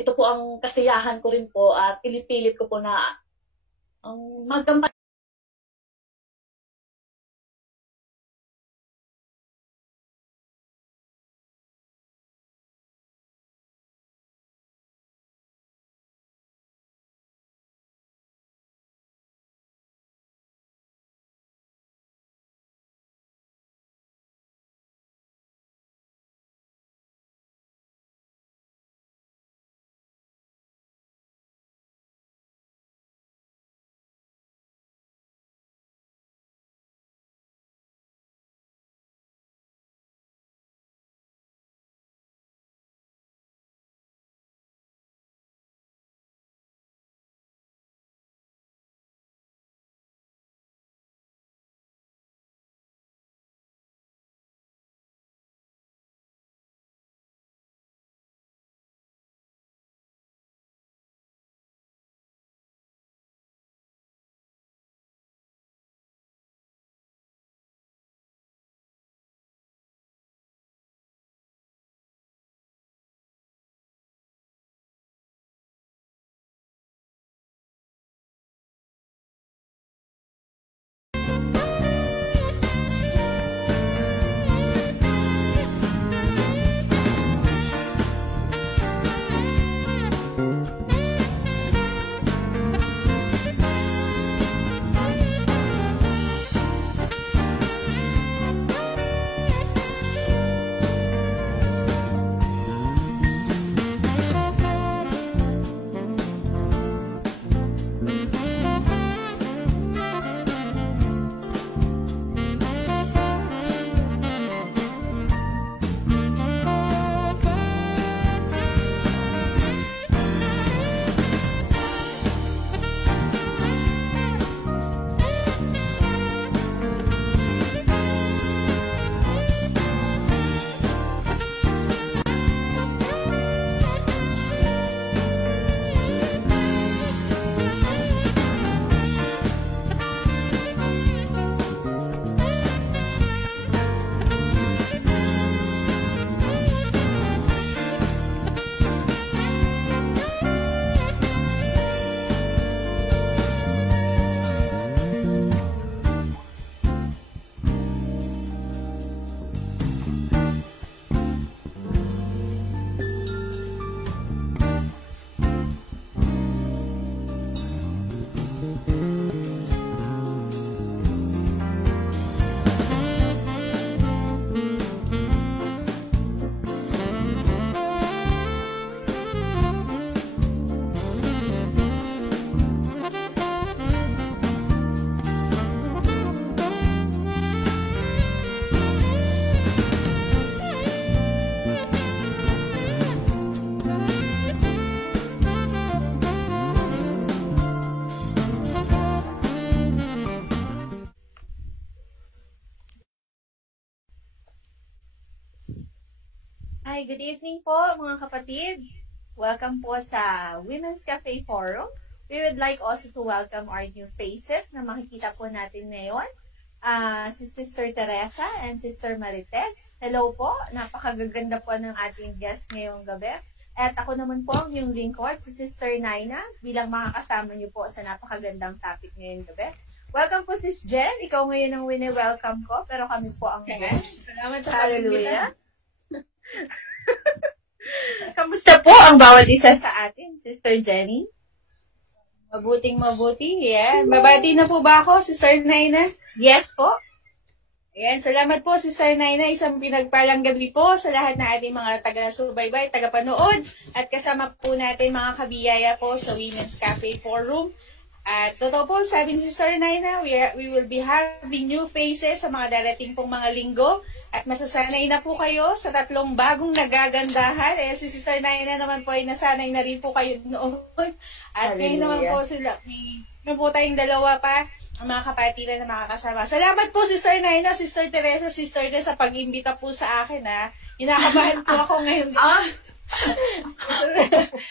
ito po ang kasiyahan ko rin po at pinipilit ko po na magkampanya. Hi, good evening po mga kapatid. Welcome po sa Women's Cafe Forum. We would like also to welcome our new faces na makikita po natin ngayon. Si Sister Teresa and Sister Marites. Hello po, napakagaganda po ng ating guest ngayong gabi. At ako naman po ang yung lingkod, si Sister Naina, bilang makakasama niyo po sa napakagandang topic ngayong gabi. Welcome po Sis Jen, ikaw ngayon ang wini-welcome ko, pero kami po ang Salamat sa Hallelujah. Kamusta po ang bawat isa sa atin, Sister Jenny? Mabuting mabuti. Yan. Mabati na po ba ako, Sister Naina? Yes po. Ayan, salamat po, Sister Naina. Isang pinagpalang gabi po sa lahat na ating mga taga-subaybay, taga-panood. At kasama po natin mga kabiyaya po sa Women's Cafe Forum. At totoo po, sabi ni Sister Naina, we will be having new faces sa mga darating pong mga linggo. At masasanay na po kayo sa tatlong bagong nagagandahan. Si Sister Naina naman po ay nasanay na rin po kayo noon. At ngayon naman po sila, may po tayong dalawa pa ang mga kapatiran na makakasama. Salamat po, Sister Naina, Sister Teresa, Sister Des, sa pag-imbita po sa akin, ha. Inakabahan po ako ngayon.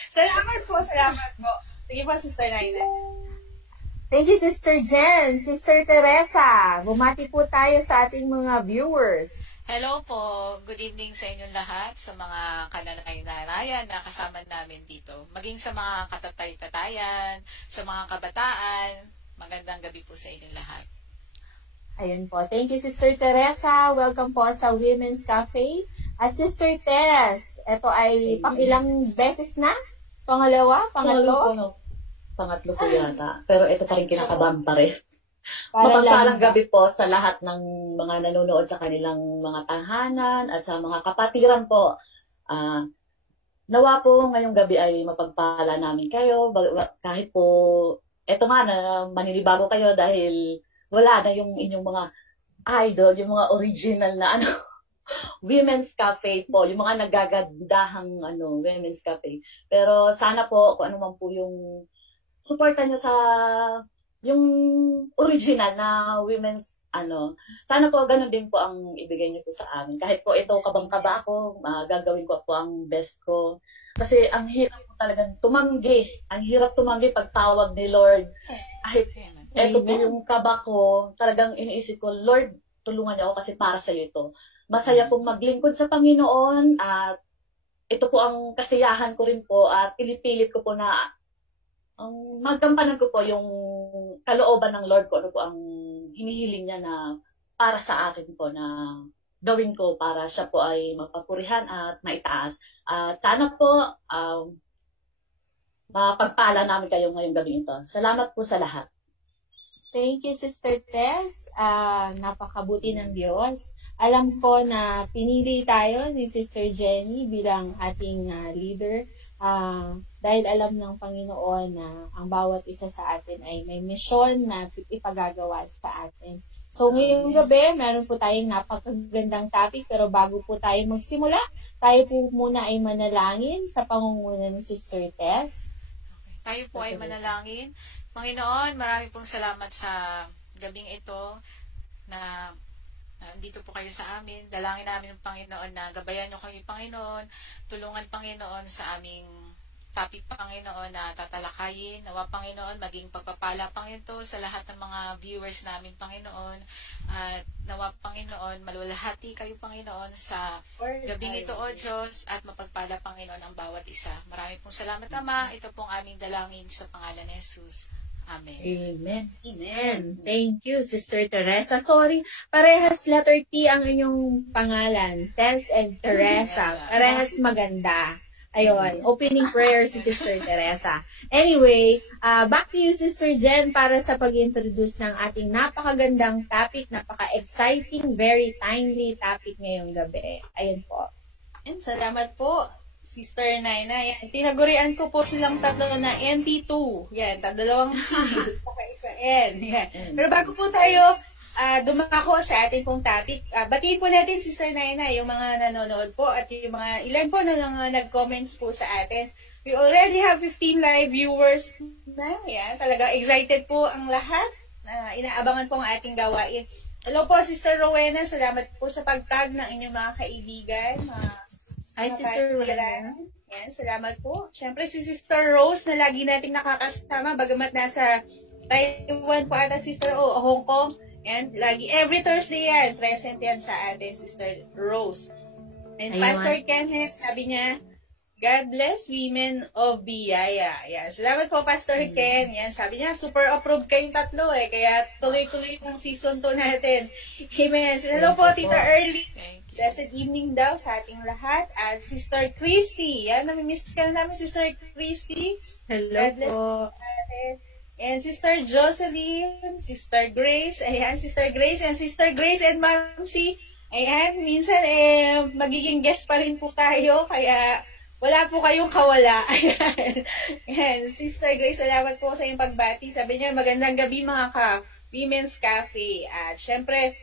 Salamat po. Sige po, Sister Naina. Thank you, Sister Jen. Sister Teresa, bumati po tayo sa ating mga viewers. Hello po. Good evening sa inyong lahat, sa mga kananay-narayan na kasama namin dito. Maging sa mga katatay-tatayan, sa mga kabataan, magandang gabi po sa inyong lahat. Ayun po. Thank you, Sister Teresa. Welcome po sa Women's Cafe. At Sister Tess, ito ay pang-ilang beses na? Pangatlo? Pangatlo po yata. Pero ito pa rin kinakabahan pa rin. Para Mapagpalang lang- gabi po sa lahat ng mga nanonood sa kanilang mga tahanan at sa mga kapatiran po. Nawa po ngayong gabi ay mapagpala namin kayo. Kahit po, eto nga na maninibago kayo dahil wala na yung inyong mga idol, yung mga original na Women's Cafe po, yung mga nagagandahang Women's Cafe. Pero sana po, kung ano man po yung supportan nyo sa yung original na women's sana po ganun din po ang ibigay niyo po sa amin. Kahit po ito kabang-kaba ako, gagawin ko po ang best ko. Kasi ang hirap po talagang tumanggi. Ang hirap tumanggi pag tawag ni Lord. Kahit ito po yung kaba ko, talagang iniisip ko, Lord, tulungan niyo ako kasi para sa iyo ito. Masaya pong maglingkod sa Panginoon at ito po ang kasiyahan ko rin po at pinipilit ko po na magkampanan ko po yung kalooban ng Lord ko, ano po ang hinihiling niya na para sa akin po na gawin ko para siya po ay mapapurihan at maitaas. At sana po mapagpala namin kayo ngayong gabi ito. Salamat po sa lahat. Thank you, Sister Tess. Napakabuti ng Diyos. Alam ko na pinili tayo ni Sister Jenny bilang ating leader dahil alam ng Panginoon na ang bawat isa sa atin ay may misyon na ipagagawa sa atin. So, ngayong gabi, meron po tayong napakagandang topic, pero bago po tayo magsimula, tayo po muna ay manalangin sa pangunguna ni Sister Tess. Okay. Tayo po ay manalangin. Panginoon, marami pong salamat sa gabing ito na nandito po kayo sa amin. Dalangin namin ng Panginoon na gabayan niyo kami, Panginoon. Tulungan, Panginoon, sa aming topic, Panginoon, na tatalakayin. Nawa, Panginoon, maging pagpapala, Panginoon, sa lahat ng mga viewers namin, Panginoon. At nawa, Panginoon, malulahati kayo, Panginoon, sa gabing ito, O Diyos, at mapagpala, Panginoon, ang bawat isa. Marami pong salamat, Ama. Ito pong aming dalangin sa pangalan ni Jesus. Amen. Amen. Amen. Thank you, Sister Teresa. Sorry, parehas letter T ang inyong pangalan. Tess and Teresa. Parehas maganda. Ayun, opening prayer si Sister Teresa. Anyway, back to you, Sister Jen, para sa pag-introduce ng ating napakagandang topic, napaka-exciting, very timely topic ngayong gabi. Ayun po. And salamat po, Sister Naina. Yan. Tinagurian ko po silang tatlo na NT2. Yan, dalawang T, saka isa N. Yan. Pero bago po tayo dumako sa ating pong topic, batiin po natin, Sister Naina, yung mga nanonood po at yung mga ilan po na nag-comments po sa atin. We already have 15 live viewers na. Yan, talaga excited po ang lahat. Inaabangan po ang ating gawain. Hello po, Sister Rowena. Salamat po sa pag-tag ng inyong mga kaibigan. Hi, Sister Rowena. Yan, salamat po. Siyempre, si Sister Rose na lagi nating nakakasama, bagamat nasa Taiwan po ata, Sister Hong Kong. Yan, lagi, every Thursday yan, present yan sa atin, Sister Rose. And Ayun. Pastor Kenneth, sabi niya, God bless women of Biyaya. Yan, salamat po, Pastor Ken. Yan, sabi niya, super approved kayong tatlo kaya tuloy-tuloy ng season 2 natin. Amen. So, hello po, Tita Early. Thank you. Blessed evening daw sa ating lahat. At Sister Christy. Yan, namimiss ka na namin, Sister Christy. Hello God bless po. natin. And Sister Jocelyn, Sister Grace, ayan, Sister Grace, and Sister Grace and Ma'am C. Ayan, minsan magiging guest pa rin po tayo, kaya wala po kayong kawala. Ayan. Ayan, Sister Grace, salamat po sa iyong pagbati. Sabi niya, magandang gabi mga Women's Cafe. At syempre,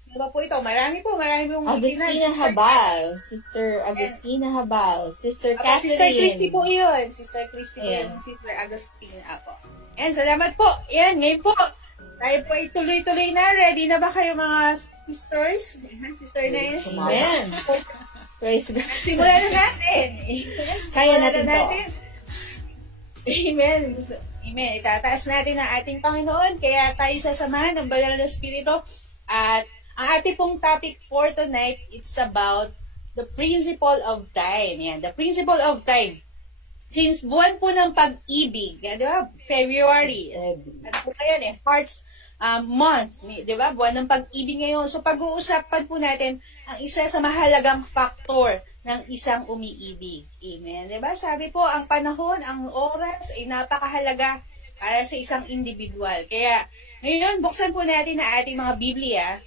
sino ba po ito? Marami pong Agustina Habal. Sister Agustina Habal. Sister Catherine. Sister Christy po yun. Sister Christy po yun. Sister Agustina po. Ayan, salamat po. Ayan, ngayon po, tayo po ay tuloy-tuloy na. Ready na ba kayo mga sisters? Sister na yun. Amen. Praise God. Simulan na natin. Kaya natin to. Amen. Amen. Itataas natin ang ating Panginoon. Kaya tayo sasamahan ng banal na Espiritu. At Ang ating pong topic for tonight, it's about the principle of time. Yan, the principle of time. Since buwan po ng pag-ibig, di ba? February. Ano po yan Hearts month, di ba? Buwan ng pag-ibig ngayon. So, pag-uusapan po natin ang isa sa mahalagang factor ng isang umiibig. Amen. Di ba? Sabi po, ang panahon, ang oras ay napakahalaga para sa isang individual. Kaya, ngayon, buksan po natin ang ating mga Biblia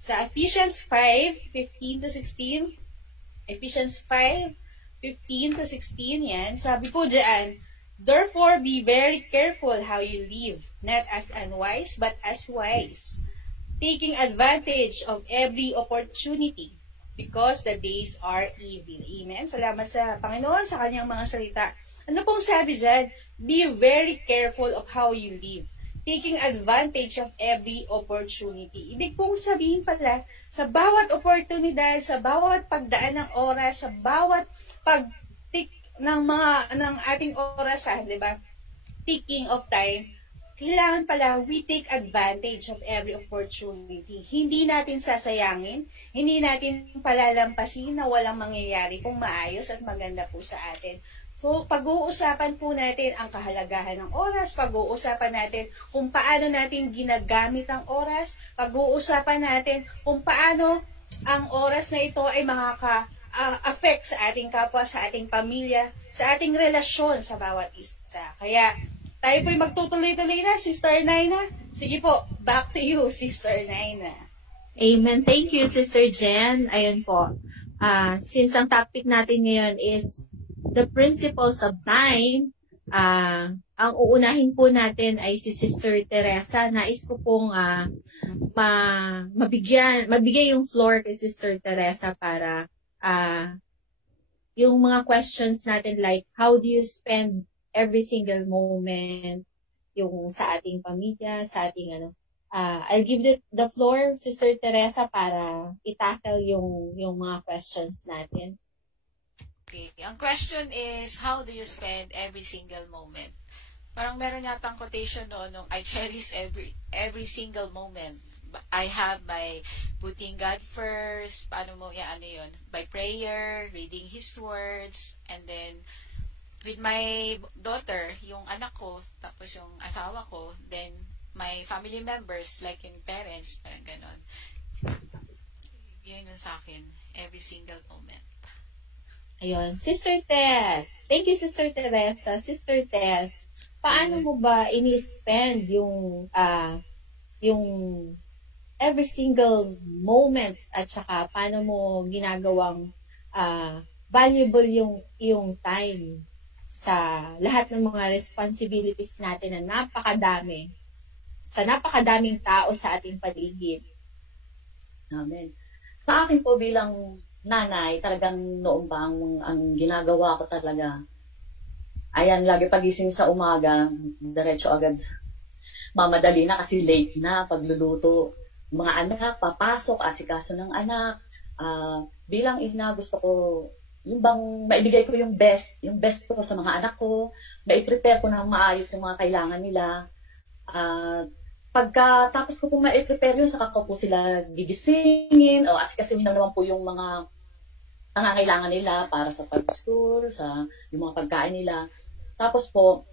sa Ephesians 5:15-16. Ephesians 5:15-16, yan. Sabi po dyan, therefore, be very careful how you live, not as unwise, but as wise, taking advantage of every opportunity, because the days are evil. Amen. Salamat sa Panginoon sa kanyang mga salita. Ano pong sabi dyan? Be very careful of how you live, taking advantage of every opportunity. Ibig pong sabihin pala, sa bawat oportunidad, sa bawat pagdaan ng oras, sa bawat pag-tick ng ating orasan, di ba? Ticking of time, kailangan pala we take advantage of every opportunity. Hindi natin sasayangin, hindi natin palalampasin na walang mangyayari kung maayos at maganda po sa atin. So, pag-uusapan po natin ang kahalagahan ng oras, pag-uusapan natin kung paano natin ginagamit ang oras, pag-uusapan natin kung paano ang oras na ito ay affect sa ating kapwa, sa ating pamilya, sa ating relasyon sa bawat isa. Kaya, tayo po'y magtutuloy-tuloy na, Sister Naina. Sige po, back to you, Sister Naina. Amen. Thank you, Sister Jen. Ayun po. Since ang topic natin ngayon is the principles of time, ang uunahin po natin ay si Sister Teresa. Nais ko pong mabigay yung floor kay Sister Teresa para yung mga questions natin like, how do you spend every single moment yung sa ating pamilya, sa ating I'll give the floor, Sister Teresa, para i-tackle yung mga questions natin. Okay. Ang question is, how do you spend every single moment? Parang meron yatang quotation nung I cherish every single moment I have by putting God first, paano mo, yun, by prayer, reading His words, and then with my daughter, yung anak ko, tapos yung asawa ko, then my family members, like yung parents, parang ganon. Yun yung sa akin, every single moment. Ayun. Sister Tess. Thank you, Sister Teresa. Sister Tess, paano mo ba ini-spend yung every single moment at saka paano mo ginagawang valuable yung time sa lahat ng mga responsibilities natin na napakadami sa napakadaming tao sa ating paligid? Amen. Sa akin po bilang nanay, talagang noon pa ang ginagawa ko talaga. Ayan, lagi pagising sa umaga, diretso agad mamadali na kasi late na pagluluto. Mga anak, papasok, asikaso ng anak. Bilang ina, gusto ko yung bang maibigay ko yung best ko sa mga anak ko, mai-prepare ko ng maayos yung mga kailangan nila. Pagkatapos ko po ma-prepare yun, saka ko po sila gigisingin, o asikasuhin na naman po yung mga pangangailangan nila para sa pag-school, sa yung mga pagkain nila. Tapos po,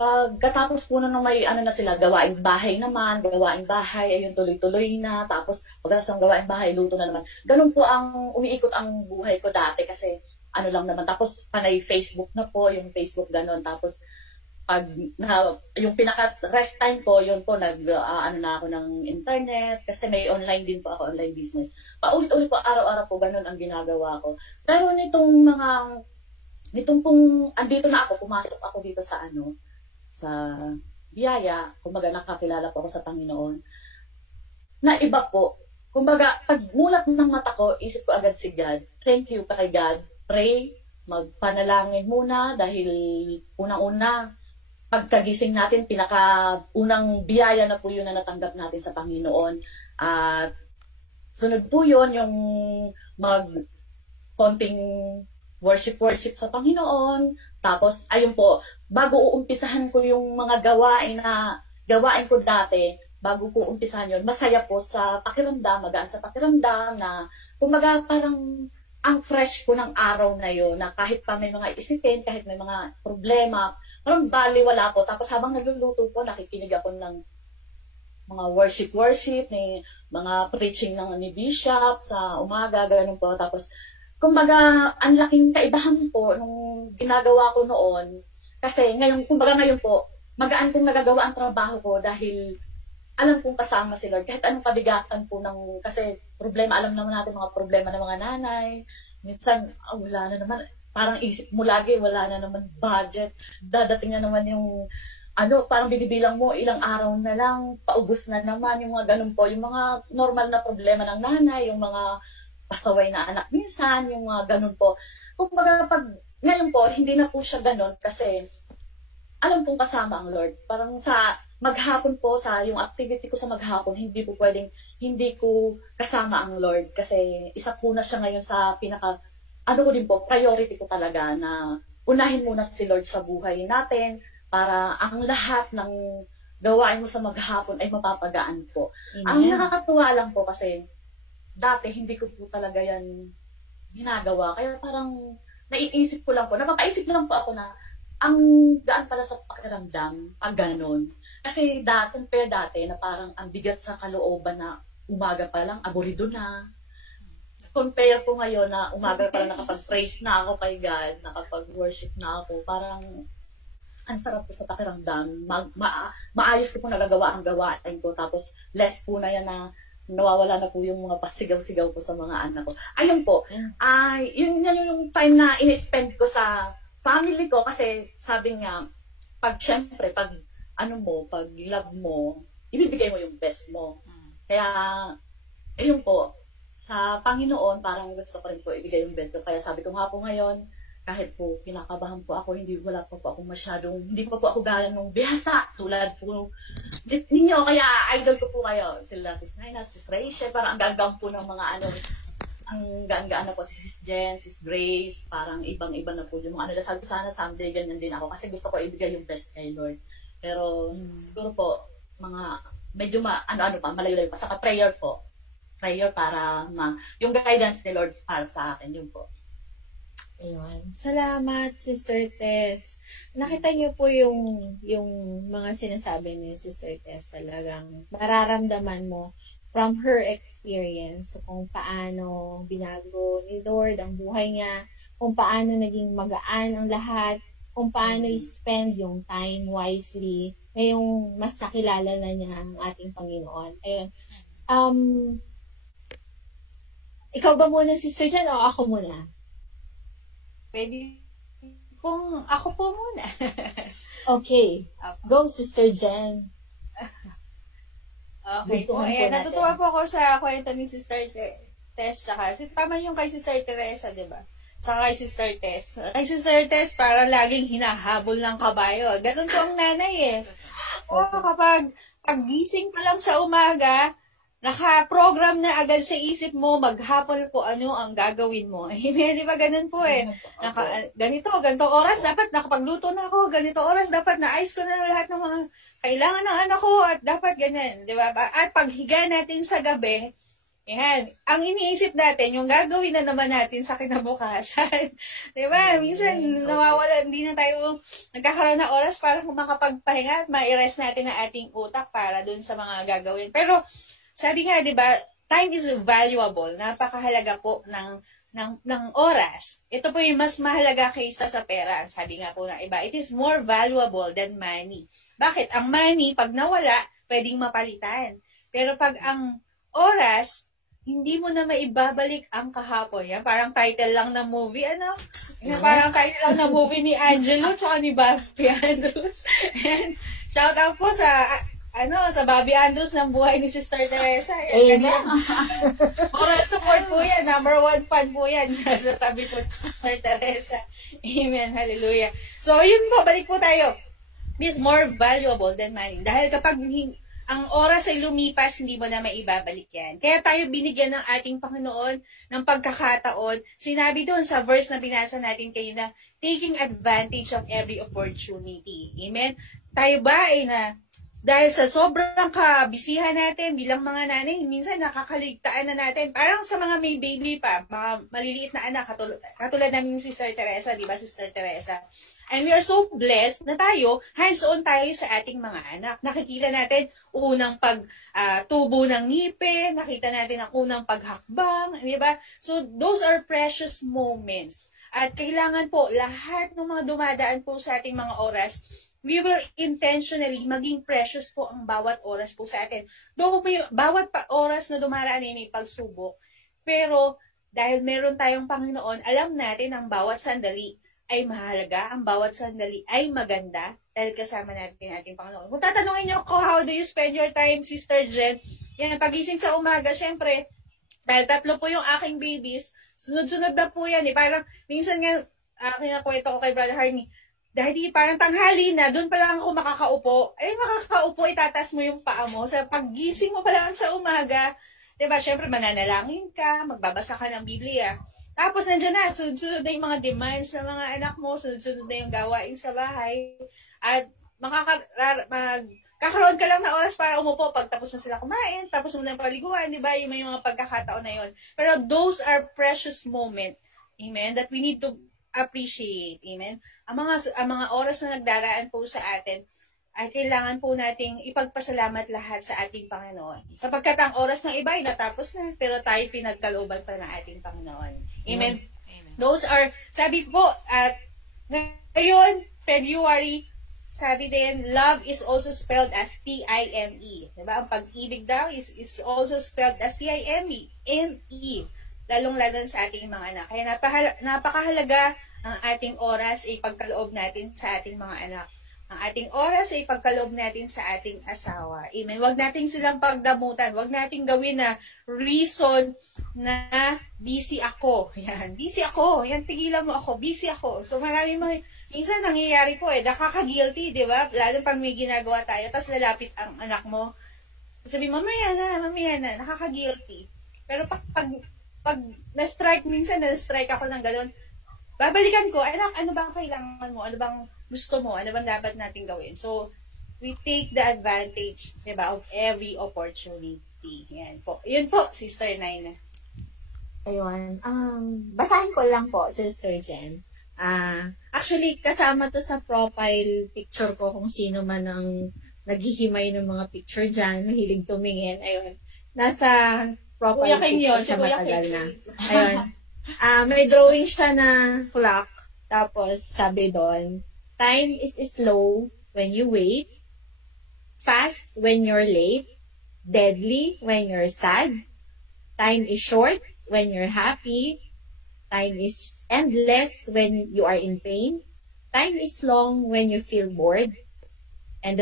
pagkatapos po na may na sila, gawaing bahay, ayun tuloy-tuloy na. Tapos pagkatapos ng gawaing bahay, luto na naman. Ganun po ang umiikot ang buhay ko dati kasi lang naman. Tapos panay Facebook na po, yung Facebook ganun. Tapos yung pinaka-rest time ko, yun po, na ako ng internet, kasi may online din po ako, online business. Paulit-ulit po, araw-araw po, ganun ang ginagawa ko. Pero nitong pong, andito na ako, pumasok ako dito sa sa biyaya, kumbaga nakakilala po ako sa Panginoon, na iba po. Kumbaga, pag mulat ng mata ko, isip ko agad si God. Thank you kay God. Pray, magpanalangin muna, dahil unang-una, pagkagising natin, pinaka-unang biyaya na po yun na natanggap natin sa Panginoon. At sunod po yun, yung konting worship sa Panginoon. Tapos, ayun po, bago uumpisahan ko yung mga gawain ko dati, bago ko umpisahan yun, masaya po sa pakiramdam, magaan sa pakiramdam na, kumbaga parang ang fresh ko ng araw na yun, na kahit pa may mga isipin, kahit may mga problema, parang baliwala ko. Tapos habang nagluluto po, nakikinig ako ng mga worship, may mga preaching ng ni Bishop sa umaga, gano'n po. Tapos, kumbaga, ang laking kaibahan po nung ginagawa ko noon. Kasi ngayon, kumbaga ngayon po, magaan kong nagagawa ang trabaho ko dahil alam kong kasama si Lord. Kahit anong kabigatan po kasi problema, alam naman natin mga problema ng mga nanay. Minsan, wala na naman. Parang isip mo lagi, wala na naman budget. Dadating na naman yung, parang binibilang mo, ilang araw na lang, paubos na naman, yung mga ganun po. Yung mga normal na problema ng nanay, yung mga pasaway na anak minsan, yung mga ganun po. Kumbaga, ngayon po, hindi na po siya ganun kasi alam kong kasama ang Lord. Parang sa maghapon po, yung activity ko sa maghapon, hindi ko kasama ang Lord kasi isa po na siya ngayon sa priority ko talaga na unahin muna si Lord sa buhay natin para ang lahat ng gawain mo sa maghapon ay mapapagaan po. Amen. Ang nakakatuwa lang po kasi dati hindi ko po talaga yan ginagawa. Kaya parang naiisip ko lang po, napapaisip lang po ako na ang gaan pala sa pakiramdam, pag ganun. Kasi compare dati na parang ang bigat sa kalooban na umaga pa lang, aburido na. Compare po ngayon na umaga pa lang nakapag-praise na ako kay God, nakapag-worship na ako, parang ang sarap po sa pakiramdam. Maayos ko po nagagawa ang gawain ko, tapos less po na yan na nawawala na po yung mga pasigaw-sigaw ko sa mga anak ko. Ayun po, yun yung time na in-spend ko sa family ko kasi sabi nga, pag love mo, ibibigay mo yung best mo. Kaya, ayun po, sa Panginoon, parang gusto ko rin po ibigay yung best ko. Kaya sabi ko nga po ngayon, kahit po kinakabahan po ako, hindi pa po ako gaya ng bihasa, tulad po ninyo, kaya idol ko po kayo. Sila Sis Naina, Sis Rachel, parang ang gagawin po ng mga ang gaan-gaan na po si Sis Jen, Sis Grace, parang ibang-iba na po yung mga sabi ko sana someday ganyan din ako kasi gusto ko ibigay yung best kay Lord. Pero siguro po, medyo malayo-layo pa. Saka prayer po. Prayer para yung guidance ni Lord para sa akin, yun po. Ayun. Salamat, Sister Tess. Nakita niyo po yung mga sinasabi ni Sister Tess, talagang mararamdaman mo from her experience kung paano binago ni Lord ang buhay niya, kung paano naging magaan ang lahat, kung paano i-spend yung time wisely, ngayong mas nakilala na niya ang ating Panginoon. Ayun. Ikaw ba muna, Sister Jen, o ako muna? Pwede pong ako po muna. Okay. Go, Sister Jen. Okay. Natutuwa po ako sa kwento ni Sister Tess. Tama yung kay Sister Teresa, di ba? Tsaka kay Sister Tess. Kay Sister Tess, parang laging hinahabol ng kabayo. Ganun po ang nanay eh. Kapag gising pa lang sa umaga, naka-program na agad sa isip mo, maghapon po ano ang gagawin mo. Di ba ganun po eh. Ganito oras, dapat nakapagluto na ako. Ganito oras, dapat naayos ko na lahat ng mga kailangan ng anak ko at dapat ganyan. Di ba? At paghiga natin sa gabi, yan, ang iniisip natin, yung gagawin na naman natin sa kinabukasan. Di ba? Minsan, nawawala, hindi na tayo nagkakaroon ng oras para makapagpahinga at ma-rest natin ang ating utak para dun sa mga gagawin. Pero, sabi nga, di ba, time is valuable. Napakahalaga po ng oras. Ito po yung mas mahalaga kaysa sa pera. Sabi nga po ng iba, it is more valuable than money. Bakit? Ang money, pag nawala, pwedeng mapalitan. Pero pag ang oras, hindi mo na maibabalik ang kahapon. Yan, parang title lang ng movie, ano? Yan, parang title lang ng movie ni Angelo tsaka ni Bobby Andrews. And shout out po sa Bobby Andrews ng buhay ni Sister Teresa. Amen. Moral support po yan. Number 1 fan po yan. Sa tabi po ni Sister Teresa. Amen. Hallelujah. So, yun po. Balik po tayo. It is more valuable than money. Dahil kapag ang oras ay lumipas, hindi mo na maibabalik yan. Kaya tayo binigyan ng ating Panginoon ng pagkakataon. Sinabi doon sa verse na binasa natin kayo na taking advantage of every opportunity. Amen? Tayo ba ay dahil sa sobrang kabisihan natin bilang mga nanay, minsan nakakaligtaan na natin. Parang sa mga may baby pa, mga maliliit na anak, katulad namin si Sister Teresa, di ba, Sister Teresa? And we are so blessed na tayo, hands-on tayo sa ating mga anak. Nakikita natin unang pagtubo ng ngipin, nakita natin ang unang paghakbang, di ba? So, those are precious moments. At kailangan po, lahat ng mga dumadaan po sa ating mga oras, we will intentionally maging precious po ang bawat oras po sa atin. Though may bawat oras na dumaraan ay may pagsubok, pero dahil meron tayong Panginoon, alam natin ang bawat sandali ay mahalaga, ang bawat sandali ay maganda dahil kasama natin ating Panginoon. Kung tatanungin niyo ako, how do you spend your time, Sister Jen? Yan, pagising sa umaga, syempre, dahil 3 po yung aking babies, sunod-sunod na po yan. Parang, minsan nga, kinakwento ko kay Brother Harney, dahil parang tanghali na, doon pa lang ako makakaupo. Makakaupo, itatas mo yung paa mo. Sa paggising mo pa lang sa umaga, diba, syempre mananalangin ka, magbabasa ka ng Biblia. Tapos nandiyan na, sunod-sunod na yung mga demands ng mga anak mo, sunod-sunod na yung gawain sa bahay. At kakaroon ka lang na oras para umupo pag tapos na sila kumain, tapos mo na paliguan, diba, yung may mga pagkakataon na yun. Pero those are precious moments, amen, that we need to appreciate. Amen? Ang mga oras na nagdaraan po sa atin ay kailangan po nating ipagpasalamat lahat sa ating Panginoon. Sapagkat ang oras ng iba ay natapos na, pero tayo pinagkalooban pa ng ating Panginoon. Amen? Amen. Those are, sabi po, at ngayon, February, sabi din, love is also spelled as T-I-M-E. Diba? Ang pag-ibig daw is also spelled as T-I-M-E. M-E. Lalong-lalo sa ating mga anak. Kaya napakahalaga ang ating oras ay pagkaloob natin sa ating mga anak. Ang ating oras ay pagkaloob natin sa ating asawa. Amen. Huwag nating silang pagdamutan. Huwag nating gawin na reason na busy ako. Yan, busy ako. Yan, tigilan mo ako. Busy ako. So, minsan nangyayari po nakaka-guilty, di ba? Lalo pag may ginagawa tayo, tapos lalapit ang anak mo. Sabi mo, mamaya na, nakaka-guilty. Pero pag na-strike, minsan na-strike ako ng gano'n, babalikan ko, anak, ano bang kailangan mo? Ano bang gusto mo? Ano bang dapat natin gawin? So, we take the advantage, diba, of every opportunity. Yan po. Yun po, Sister Naina. Ayun. Basahin ko lang po, Sister Jen. Actually, kasama to sa profile picture ko kung sino man ang naghihimay ng mga picture dyan, mahilig tumingin. Ayun. Nasa profile picture siya matagal na. Ayun. May drawing siya na clock. Tapos, sabi doon, time is slow when you wait, fast when you're late, deadly when you're sad, time is short when you're happy, time is endless when you are in pain, time is long when you feel bored, and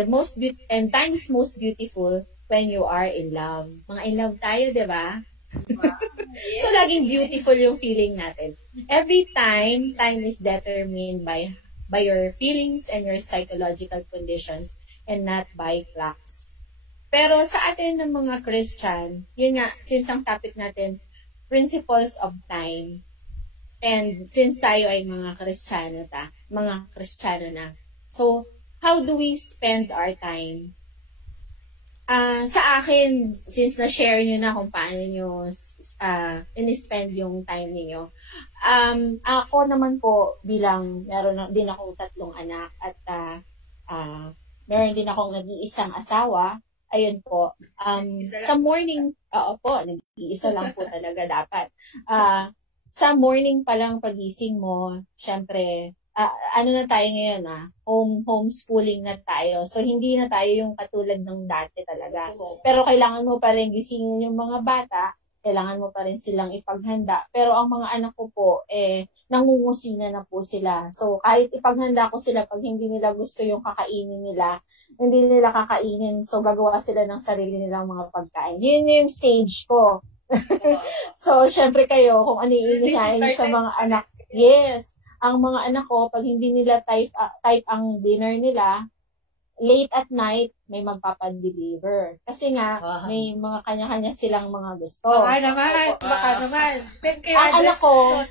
time is most beautiful when you are in love. Mga in love tayo, di ba? Wow. Yes. So, laging beautiful yung feeling natin. Every time is determined by your feelings and your psychological conditions and not by clocks. Pero sa atin ng mga Christian, yun nga, since ang topic natin, principles of time. And since tayo ay mga Kristiyano na. So, how do we spend our time? Sa akin, since na-share nyo na kung paano nyo in-spend yung time niyo, ako naman po bilang meron din akong 3 anak at meron din akong nag-iisang asawa, ayun po, sa morning, nag-iisa lang po talaga dapat. Sa morning pa lang pagising mo, syempre, ano na tayo ngayon homeschooling na tayo. So, hindi na tayo yung katulad ng dati talaga. Pero kailangan mo pa rin gisingin yung mga bata, kailangan mo pa rin silang ipaghanda. Pero ang mga anak ko po, nangungusina na po sila. So, kahit ipaghanda ko sila, pag hindi nila gusto yung kakainin nila, hindi nila kakainin. So, gagawa sila ng sarili nilang mga pagkain. Yun yung stage ko. So, syempre kayo, kung ano yung inikain sa mga anak. Yes. Ang mga anak ko, pag hindi nila type ang dinner nila, late at night, may magpapadeliver. Kasi nga, may mga kanya-kanya silang mga gusto. Baka naman. Ang anak ko,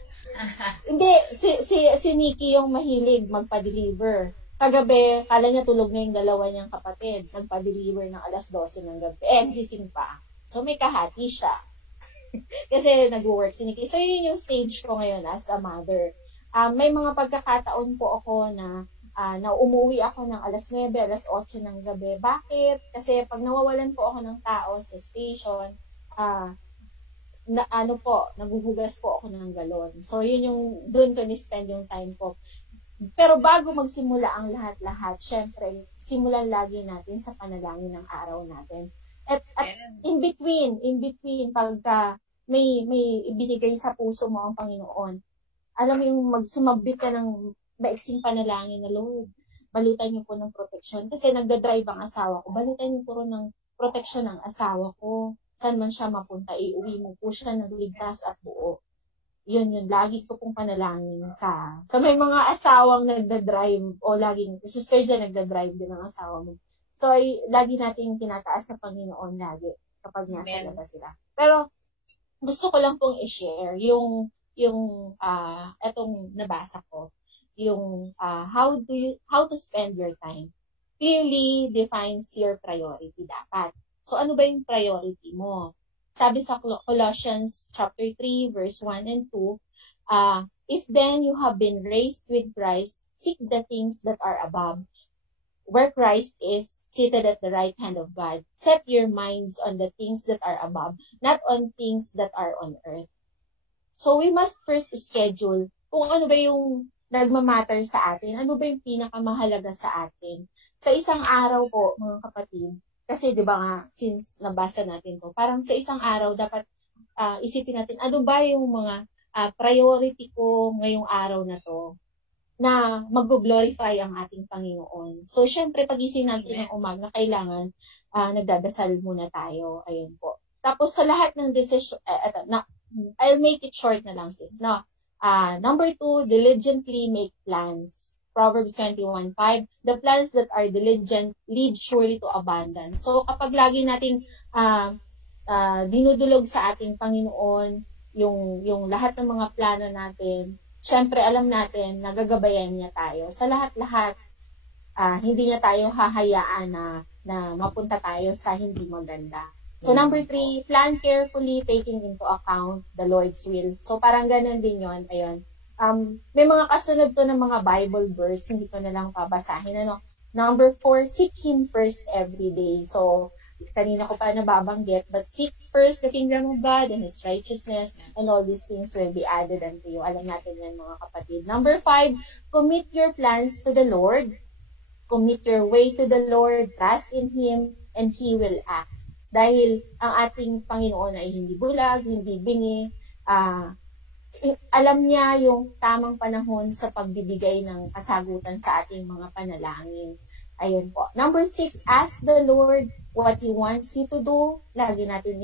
hindi, si Nikki yung mahilig magpa-deliver. kagabi, kala niya tulog na yung dalawa niyang kapatid. Nagpa-deliver ng 12:00 ng gabi. Gising pa. So, may kahati siya. Kasi nag-work si Nikki. So, yun yung stage ko ngayon as a mother. May mga pagkakataon po ako na umuwi ako ng 9:00, 8:00 ng gabi. Bakit? Kasi pag nawawalan po ako ng tao sa station, naguhugas po ako ng galon. So, yun yung, doon ko ni-spend yung time ko. Pero bago magsimula ang lahat-lahat, syempre, simulan lagi natin sa panalangin ng araw natin. At in between, pagka may ibinigay sa puso mo ang Panginoon, alam mo yung magsumabit ka ng maiksing panalangin na, Lord, balutan niyo po ng protection. Kasi nagdadrive ang asawa ko. Balutan niyo po ng protection ng asawa ko. Saan man siya mapunta, iuwi mo po siya ng ligtas at buo. Yun, lagi ko pong panalangin sa may mga asawang nagdadrive o laging, sister dyan nagdadrive din ang asawa mo. So, lagi nating tinataas sa Panginoon lagi kapag nasa labas sila. Pero, gusto ko lang pong i-share yung etong nabasa ko. Yung, how to spend your time. Clearly defines your priority dapat. So, ano ba yung priority mo? Sabi sa Colossians chapter 3, verse 1 and 2, if then you have been raised with Christ, seek the things that are above, where Christ is seated at the right hand of God. Set your minds on the things that are above, not on things that are on earth. So we must first schedule kung ano ba yung nagmamatter sa atin, ano ba yung pinakamahalaga sa atin. Sa isang araw po, mga kapatid, kasi di ba nga, since nabasa natin to, parang sa isang araw dapat isipin natin, ano ba yung mga priority ko ngayong araw na to, na mag-glorify ang ating Panginoon. So, syempre, pagising natin ng umaga, kailangan nagdadasal muna tayo. Ayun po. Tapos, sa lahat ng decision, I'll make it short na lang, sis. No? Number 2, diligently make plans. Proverbs 21:5, the plans that are diligent lead surely to abundance. So, kapag lagi nating dinudulog sa ating Panginoon, yung lahat ng mga plano natin, syempre, alam natin, nagagabayan niya tayo. Sa lahat-lahat, hindi niya tayo hahayaan na mapunta tayo sa hindi maganda. So, number 3, plan carefully, taking into account the Lord's will. So, parang ganun din yun. Ayun. May mga kasunod to ng mga Bible verse, hindi ko na lang pabasahin. Number 4, seek Him first every day. So, kanina ko pa nababanggit, but seek first the kingdom of God and His righteousness, and all these things will be added unto you. Alam natin yan, mga kapatid. Number 5, commit your plans to the Lord. Commit your way to the Lord. Trust in Him, and He will act. Dahil ang ating Panginoon ay hindi bulag, hindi bingi, alam niya yung tamang panahon sa pagbibigay ng kasagutan sa ating mga panalangin. Ayun po. Number 6, ask the Lord what He wants you to do. Lagi natin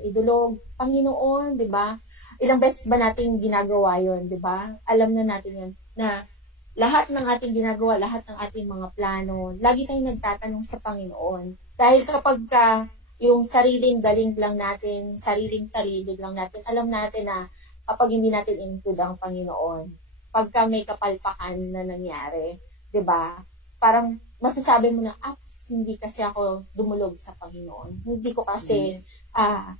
idulog. Panginoon, di ba? Ilang beses ba natin ginagawa yun, di ba? Alam na natin yun, na lahat ng ating ginagawa, lahat ng ating mga plano, lagi tayong nagtatanong sa Panginoon. Dahil kapag yung sariling galing lang natin, sariling talibig lang natin, alam natin na kapag hindi natin include ang Panginoon, pagka may kapalpakan na nangyari, di ba? Parang masasabi mo na, hindi kasi ako dumulog sa Panginoon. Hindi ko kasi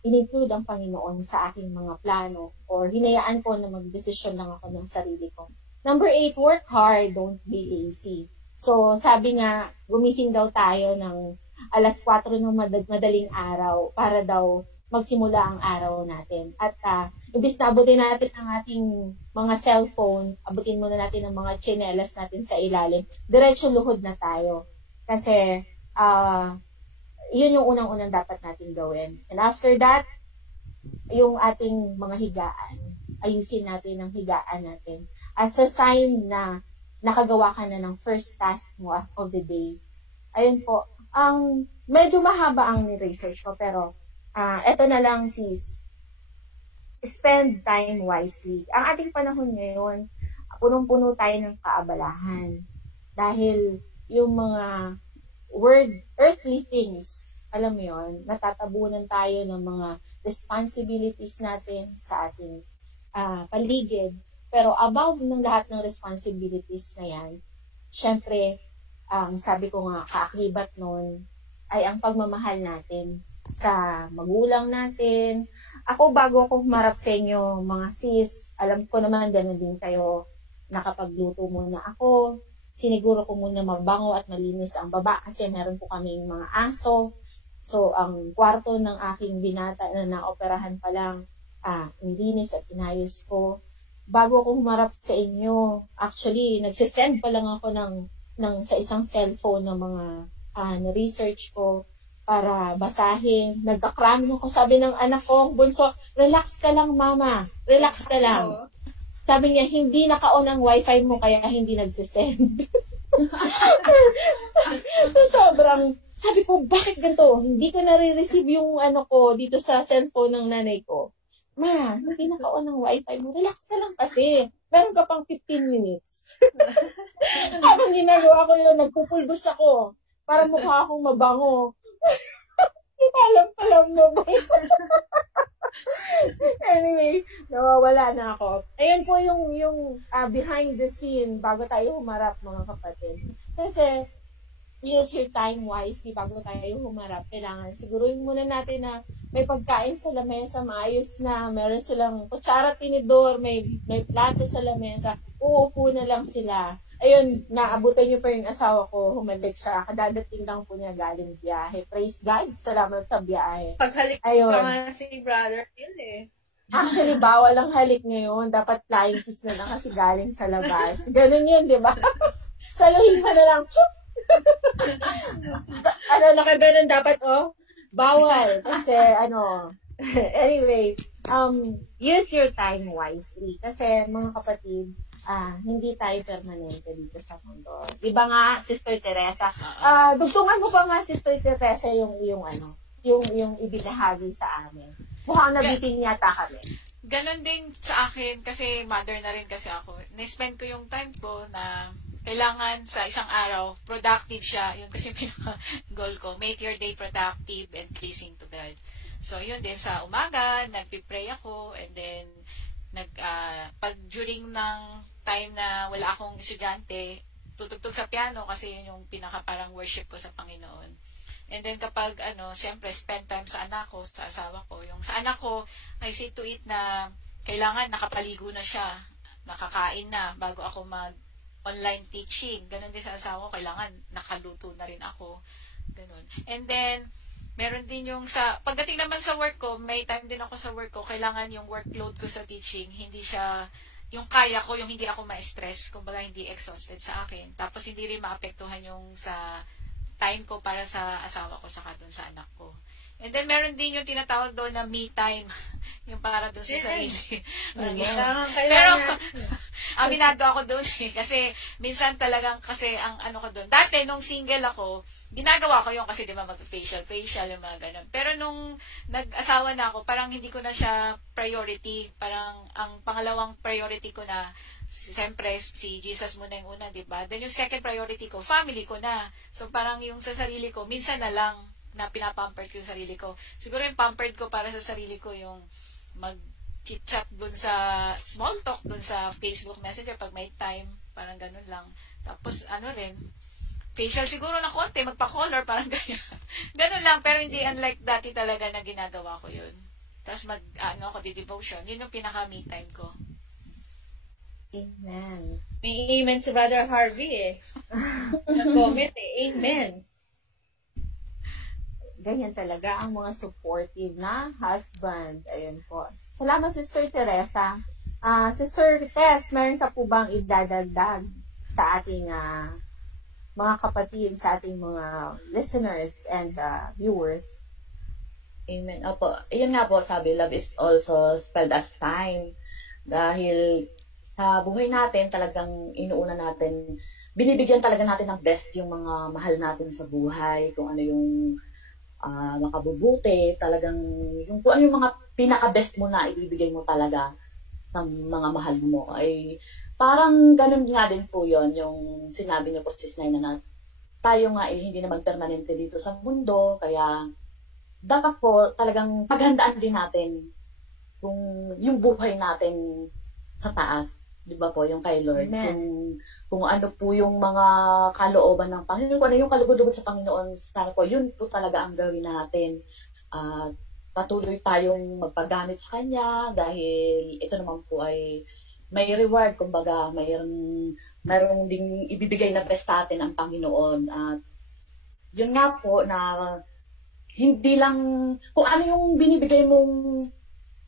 in-include ang Panginoon sa aking mga plano, or hinayaan ko na mag-desisyon lang ako ng sarili ko. Number 8, work hard, don't be lazy. So, sabi nga, gumising daw tayo ng 4:00 ng madaling araw para daw magsimula ang araw natin. At ibis na abutin natin ang ating mga cellphone, abutin muna natin ang mga tsinelas natin sa ilalim, diretsyo luhod na tayo. Kasi, yun yung unang-unang dapat natin gawin. And after that, yung ating mga higaan, ayusin natin ang higaan natin as a sign na nakagawa ka na ng first task mo of the day. Ayun po. Medyo mahaba ang research ko, pero eto na lang, sis. Spend time wisely. Ang ating panahon ngayon, punong-puno tayo ng kaabalahan. Dahil yung mga earthly things, alam mo yun, natatabunan tayo ng mga responsibilities natin sa ating paligid. Pero above ng lahat ng responsibilities na yan, syempre, sabi ko nga, kaakibat nun ay ang pagmamahal natin sa magulang natin. Ako, bago ako humarap sa inyo, mga sis, alam ko naman gano'n din kayo, nakapagluto muna ako, siniguro ko muna mabango at malinis ang baba kasi meron po kaming mga aso. So, ang kwarto ng aking binata na naoperahan pa lang, nilinis at inayos ko. Bago ako humarap sa inyo, actually, nagsisend pa lang ako sa isang cellphone ng mga na-research ko para basahin. Nagka-cramming ako. Sabi ng anak ko, bunso, relax ka lang, mama. Relax ka lang. Sabi niya, hindi naka-on ang wifi mo, kaya hindi nagsisend. So, sobrang, sabi ko, bakit ganito? Hindi ko nare-receive yung ko dito sa cellphone ng nanay ko. Ma, hindi naka-on ang wifi mo. Relax ka lang kasi. Meron ka pang 15 minutes. Habang ginagawa ko yun, nagpupulbos ako. Para mukha akong mabango. Palam mo ba? Anyway, nawawala na ako. Ayan po yung behind the scene bago tayo humarap, mga kapatid. Kasi, use your time wisely bago tayo humarap. Kailangan siguruhin muna natin na may pagkain sa lamesa, maayos na, meron silang kutsara, tinidor, may plato sa lamesa, uupo na lang sila. Ayun, naabutan niyo pa yung asawa ko, humalik siya, kadadating lang po niya galing biyahe. Praise God, salamat sa biyahe. Paghalik ayun. Pa nga si brother yun Actually, bawal ang halik ngayon. Dapat flying kiss na lang kasi galing sa labas. Ganun yun, di ba? Saluhin mo na lang, chup! Nakaganon dapat, bawal. Kasi, anyway, use your time wisely. Kasi, mga kapatid, hindi tayo permanente dito sa mundo. Diba nga, Sister Teresa? Dugtungan mo pa nga, Sister Teresa, yung ibinahagi sa amin. Mukhang nabitin yata kami. Ganon din sa akin, kasi mother na rin kasi ako. Na-spend ko yung time ko na kailangan sa isang araw, productive siya. Yun kasi pinaka-goal ko. Make your day productive and pleasing to God. So, yun din sa umaga, nagpipray ako, and then, pag during ng time na wala akong estudyante, tutugtog sa piano kasi yun yung pinaka parang worship ko sa Panginoon. And then kapag siyempre spend time sa anak ko, sa asawa ko. Yung sa anak ko, I see to it na kailangan nakapaligo na siya, nakakain na bago ako mag-online teaching. Ganon din sa asawa ko, kailangan nakaluto na rin ako. Ganon. And then, meron din yung pagdating naman sa work ko, may time din ako sa work ko, kailangan yung workload ko sa teaching, hindi siya yung kaya ko, yung hindi ako ma-stress, kumbaga hindi exhausted sa akin. Tapos hindi rin maapektuhan yung sa time ko para sa asawa ko saka doon sa anak ko. And then meron din yung tinatawag doon na me time, yung para doon sa sarili. Pero aminado ako doon kasi minsan talagang kasi ang ko doon. Dati nung single ako, ginagawa ko yung kasi di ba mag-facial yung mga ganun. Pero nung nag-asawa na ako, parang hindi ko na siya priority. Parang ang pangalawang priority ko na, siyempre si Jesus muna yung una, di ba? Then yung second priority ko, family ko na. So parang yung sa sarili ko, minsan na lang na pinapampered ko yung sarili ko. Siguro yung pampered ko para sa sarili ko yung mag-chit-chat dun sa small talk, dun sa Facebook Messenger pag may time, parang ganun lang. Tapos rin, facial siguro na konti, magpa-color, parang ganyan. Ganun lang, pero hindi unlike dati talaga na ginagawa ko yun. Tapos ako di-devotion. Yun yung pinaka-me time ko. Amen. May amen si Brother Harvey Nag-comment amen. Ganyan talaga ang mga supportive na husband. Ayun po. Salamat, Sister Teresa. Sister Tess, meron ka po bang idadagdag sa ating mga kapatid, sa ating mga listeners and viewers? Amen. Opo. Yun nga po, sabi, love is also spelled as time. Dahil sa buhay natin, talagang inuuna natin, binibigyan talaga natin ng best yung mga mahal natin sa buhay, kung ano yung makabubuti, talagang kung ano yung mga pinaka-best mo na ibibigay mo talaga sa mga mahal mo. Ay parang ganun nga din po yon yung sinabi niyo po, Sis Naina, na tayo nga hindi naman permanente dito sa mundo, kaya dapat po talagang paghandaan din natin kung yung buhay natin sa taas. Di ba po, yung kay Lord. Amen. Kung ano po yung mga kalooban ng Panginoon, kung ano yung kalugod-lugod sa Panginoon, sana po, yun po talaga ang gawin natin. Patuloy tayong magpagamit sa Kanya dahil ito naman po ay may reward, kumbaga, mayroong ding ibibigay na best atin ang Panginoon. At yun nga po na hindi lang, kung ano yung binibigay mong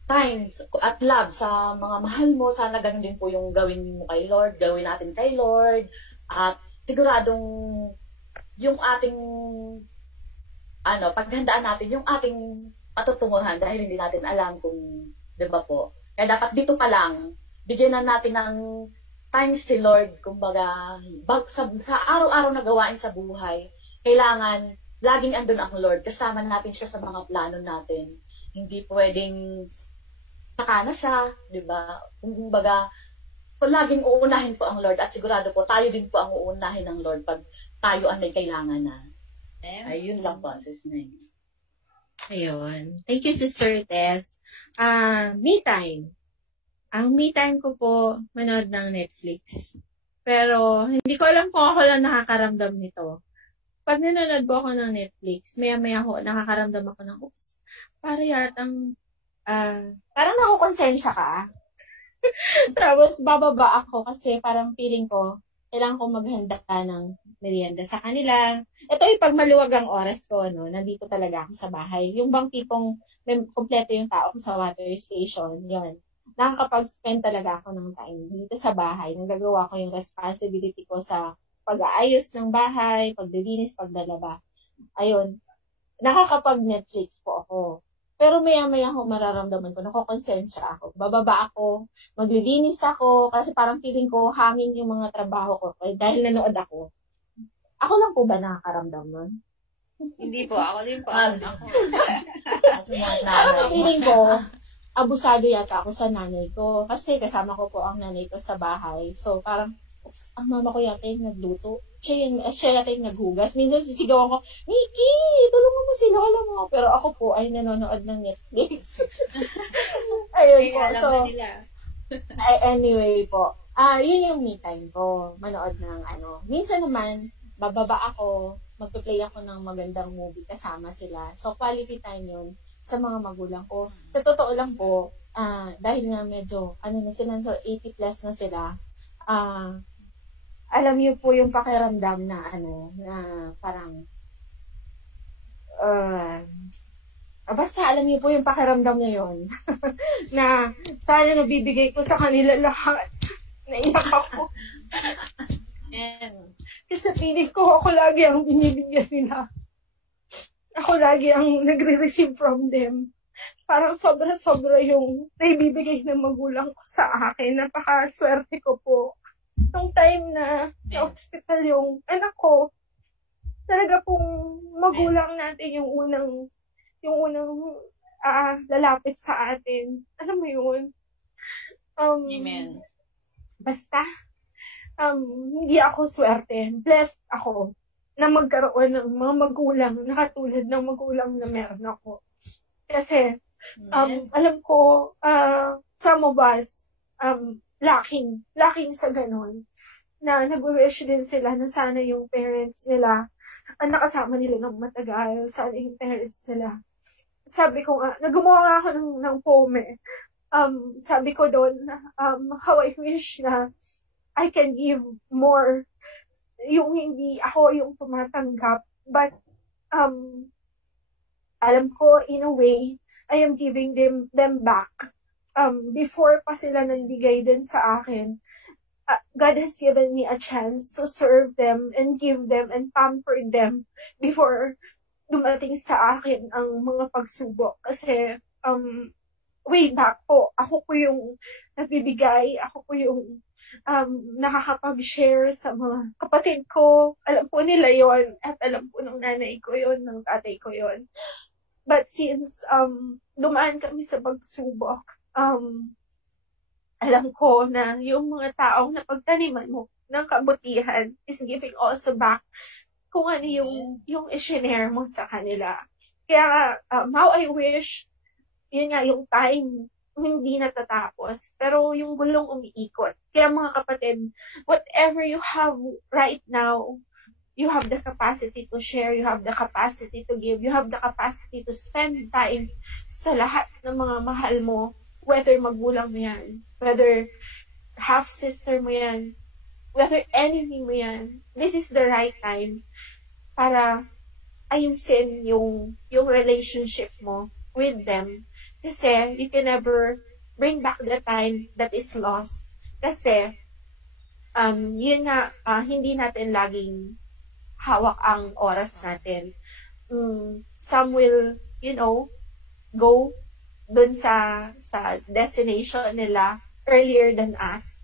time at love sa mga mahal mo, sana ganun din po yung gawin mo kay Lord, gawin natin kay Lord, at siguradong yung ating paghandaan natin yung ating patutunguhan dahil hindi natin alam kung, di ba po? Kaya dapat dito pa lang, bigyan na natin ng time si Lord, kumbaga, sa araw-araw na gawain sa buhay, kailangan laging andun ang Lord, kasama natin siya sa mga plano natin. Hindi pwedeng saka na siya, di ba? Kumbaga, laging uunahin po ang Lord at sigurado po, tayo din po ang uunahin ng Lord pag tayo ang may kailangan na. Ayun lang po, Sis Neng. Ayun. Thank you, Sister Tess. Me time. Ang me time ko po, manood ng Netflix. Pero, hindi ko alam kung ako lang nakakaramdam nito. Pag nanonood po ako ng Netflix, maya-maya ako, nakakaramdam ako ng, para yatang, parang nakukonsensya ka. Tapos, bababa ako kasi parang feeling ko, kailangan ko maghanda ng merienda sa kanila. Ito yung pag maluwag ang oras ko, nandito talaga ako sa bahay. Yung bang tipong kompleto yung tao ko sa water station, yun. Nakakapag-spend talaga ako ng time dito sa bahay. Nagagawa ko yung responsibility ko sa pag-aayos ng bahay, paglilinis, paglalaba. Ayun. Nakakapag-Netflix po ako. Pero maya-maya ako mararamdaman ko, nakukonsensya ako. Bababa ako, maglilinis ako, kasi parang feeling ko hangin yung mga trabaho ko. Dahil nanood ako. Ako lang po ba nakakaramdam nun? Hindi po, ako din po. Feeling ko, abusado yata ako sa nanay ko. Kasi kasama ko po ang nanay ko sa bahay. So parang, ang mama ko yata yung nagluto. Siya yata yung naghugas. Minsan sisigawan ko, Nikki, tulungan mo sila, alam mo. Pero ako po ay nanonood ng Netflix. Ayun po. So, anyway po. Yun yung me time ko. Manood ng Minsan naman, bababa ako, magpe-play ako ng magandang movie kasama sila. So, quality time yun sa mga magulang ko. Sa totoo lang po, dahil nga medyo, na sila, so 80 plus na sila, alam niyo po yung pakiramdam na na parang basta alam niyo po yung pakiramdam na yun na sana nabibigay ko sa kanila lahat. Naiyak ako. Kasi feeling ko ako lagi ang binibigyan nila. Ako lagi ang nagre-receive from them. Parang sobra-sobra yung naibibigay ng magulang ko sa akin. Napakaswerte ko po. Nung time na na-hospital yung anak ko, talaga pong magulang natin yung unang lalapit sa atin. Alam mo yun? Amen. Basta, hindi ako swerte. Blessed ako na magkaroon ng mga magulang na katulad ng magulang na meron ako. Kasi, alam ko, some of us, lacking sa ganun, na nag-wish din sila na sana yung parents nila, nakasama nila ng matagal, sana yung parents nila. Sabi ko nga, naggumawa nga ako ng poem eh. Sabi ko doon, how I wish na I can give more, yung hindi ako yung tumatanggap, but, alam ko, in a way, I am giving them back. Before pa sila nagbigay din sa akin, God has given me a chance to serve them and give them and pamper them before dumating sa akin ang mga pagsubok. Kasi, way back po, ako po yung nagbibigay, ako po yung nakakapag-share sa mga kapatid ko. Alam po nila yon at alam po ng nanay ko yon, ng tatay ko yon. But since dumaan kami sa pagsubok, alam ko na yung mga taong napagtaniman mo ng kabutihan is giving also back kung ano yung i-share mo sa kanila. Kaya how I wish, yun nga yung time hindi natatapos. Pero yung gulong umiikot. Kaya mga kapatid, whatever you have right now, you have the capacity to share, you have the capacity to give, you have the capacity to spend time sa lahat ng mga mahal mo, whether magulang mo yan, whether half-sister mo yan, whether enemy mo yan. This is the right time para ayusin yung relationship mo with them. Kasi you can never bring back the time that is lost. Kasi, yun nga, hindi natin laging hawak ang oras natin. Some will, go dun sa destination nila earlier than us,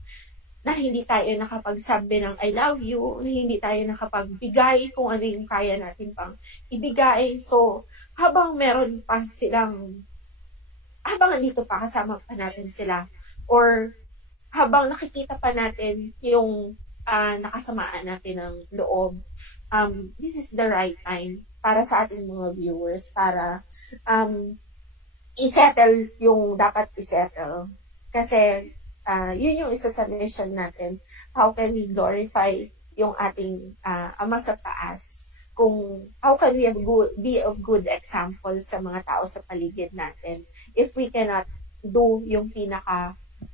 na hindi tayo nakapagsabi ng I love you, na hindi tayo nakapagbigay kung ano yung kaya natin pang ibigay. So, habang meron pa silang, habang andito pa, kasama pa natin sila, or habang nakikita pa natin yung nakasamaan natin ng loob, this is the right time para sa ating mga viewers, para i-settle yung dapat i-settle. Kasi, yun yung isa sa mission natin. How can we glorify yung ating Ama sa taas? Kung how can we be of good example sa mga tao sa paligid natin if we cannot do yung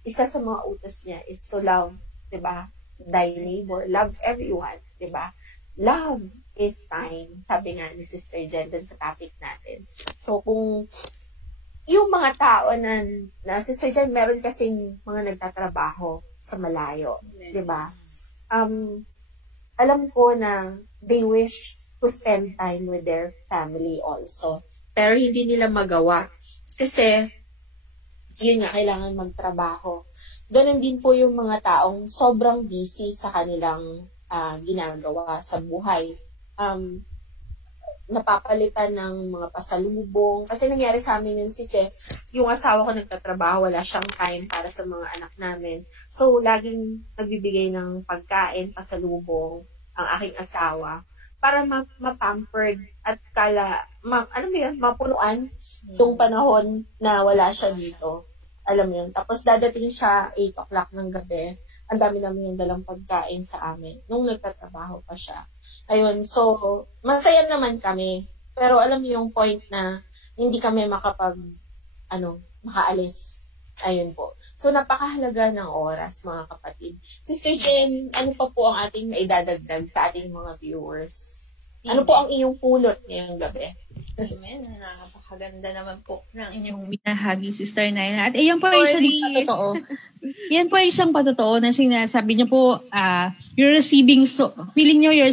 isa sa mga utos niya is to love, 'di ba? Thy neighbor, love everyone, 'di ba? Love is time, sabi nga ni Sister Jen dun sa topic natin. So kung yung mga tao na Sister Jen, meron kasing mga nagtatrabaho sa malayo, 'di ba? Alam ko na they wish to spend time with their family also. Pero hindi nila magawa. Kasi, yun nga, kailangan magtrabaho. Ganon din po yung mga taong sobrang busy sa kanilang ginagawa sa buhay. Napapalitan ng mga pasalubong. Kasi nangyari sa amin yun, yung asawa ko nagtatrabaho, wala siyang time para sa mga anak namin. So, laging nagbibigay ng pagkain, pasalubong ang aking asawa para mapampered at mapunuan yung panahon na wala siya dito. Alam mo yun. Tapos dadating siya 8 o'clock ng gabi. Ang dami namin yung dalang pagkain sa amin nung nagtatrabaho pa siya. Ayun. So, masaya naman kami. Pero alam mo yung point na hindi kami makaalis. Ayun po. So, napakahalaga ng oras, mga kapatid. Sister Jen, ano pa po ang ating maidadagdag sa ating mga viewers? Ano po ang inyong pulot ngayong gabi? Amen. Napakaganda naman po ng inyong binahagi, Sister Naina. At iyan po ay isang patotoo. Yan po ay isang patotoo na sinasabi niyo po, you're receiving, feeling niyo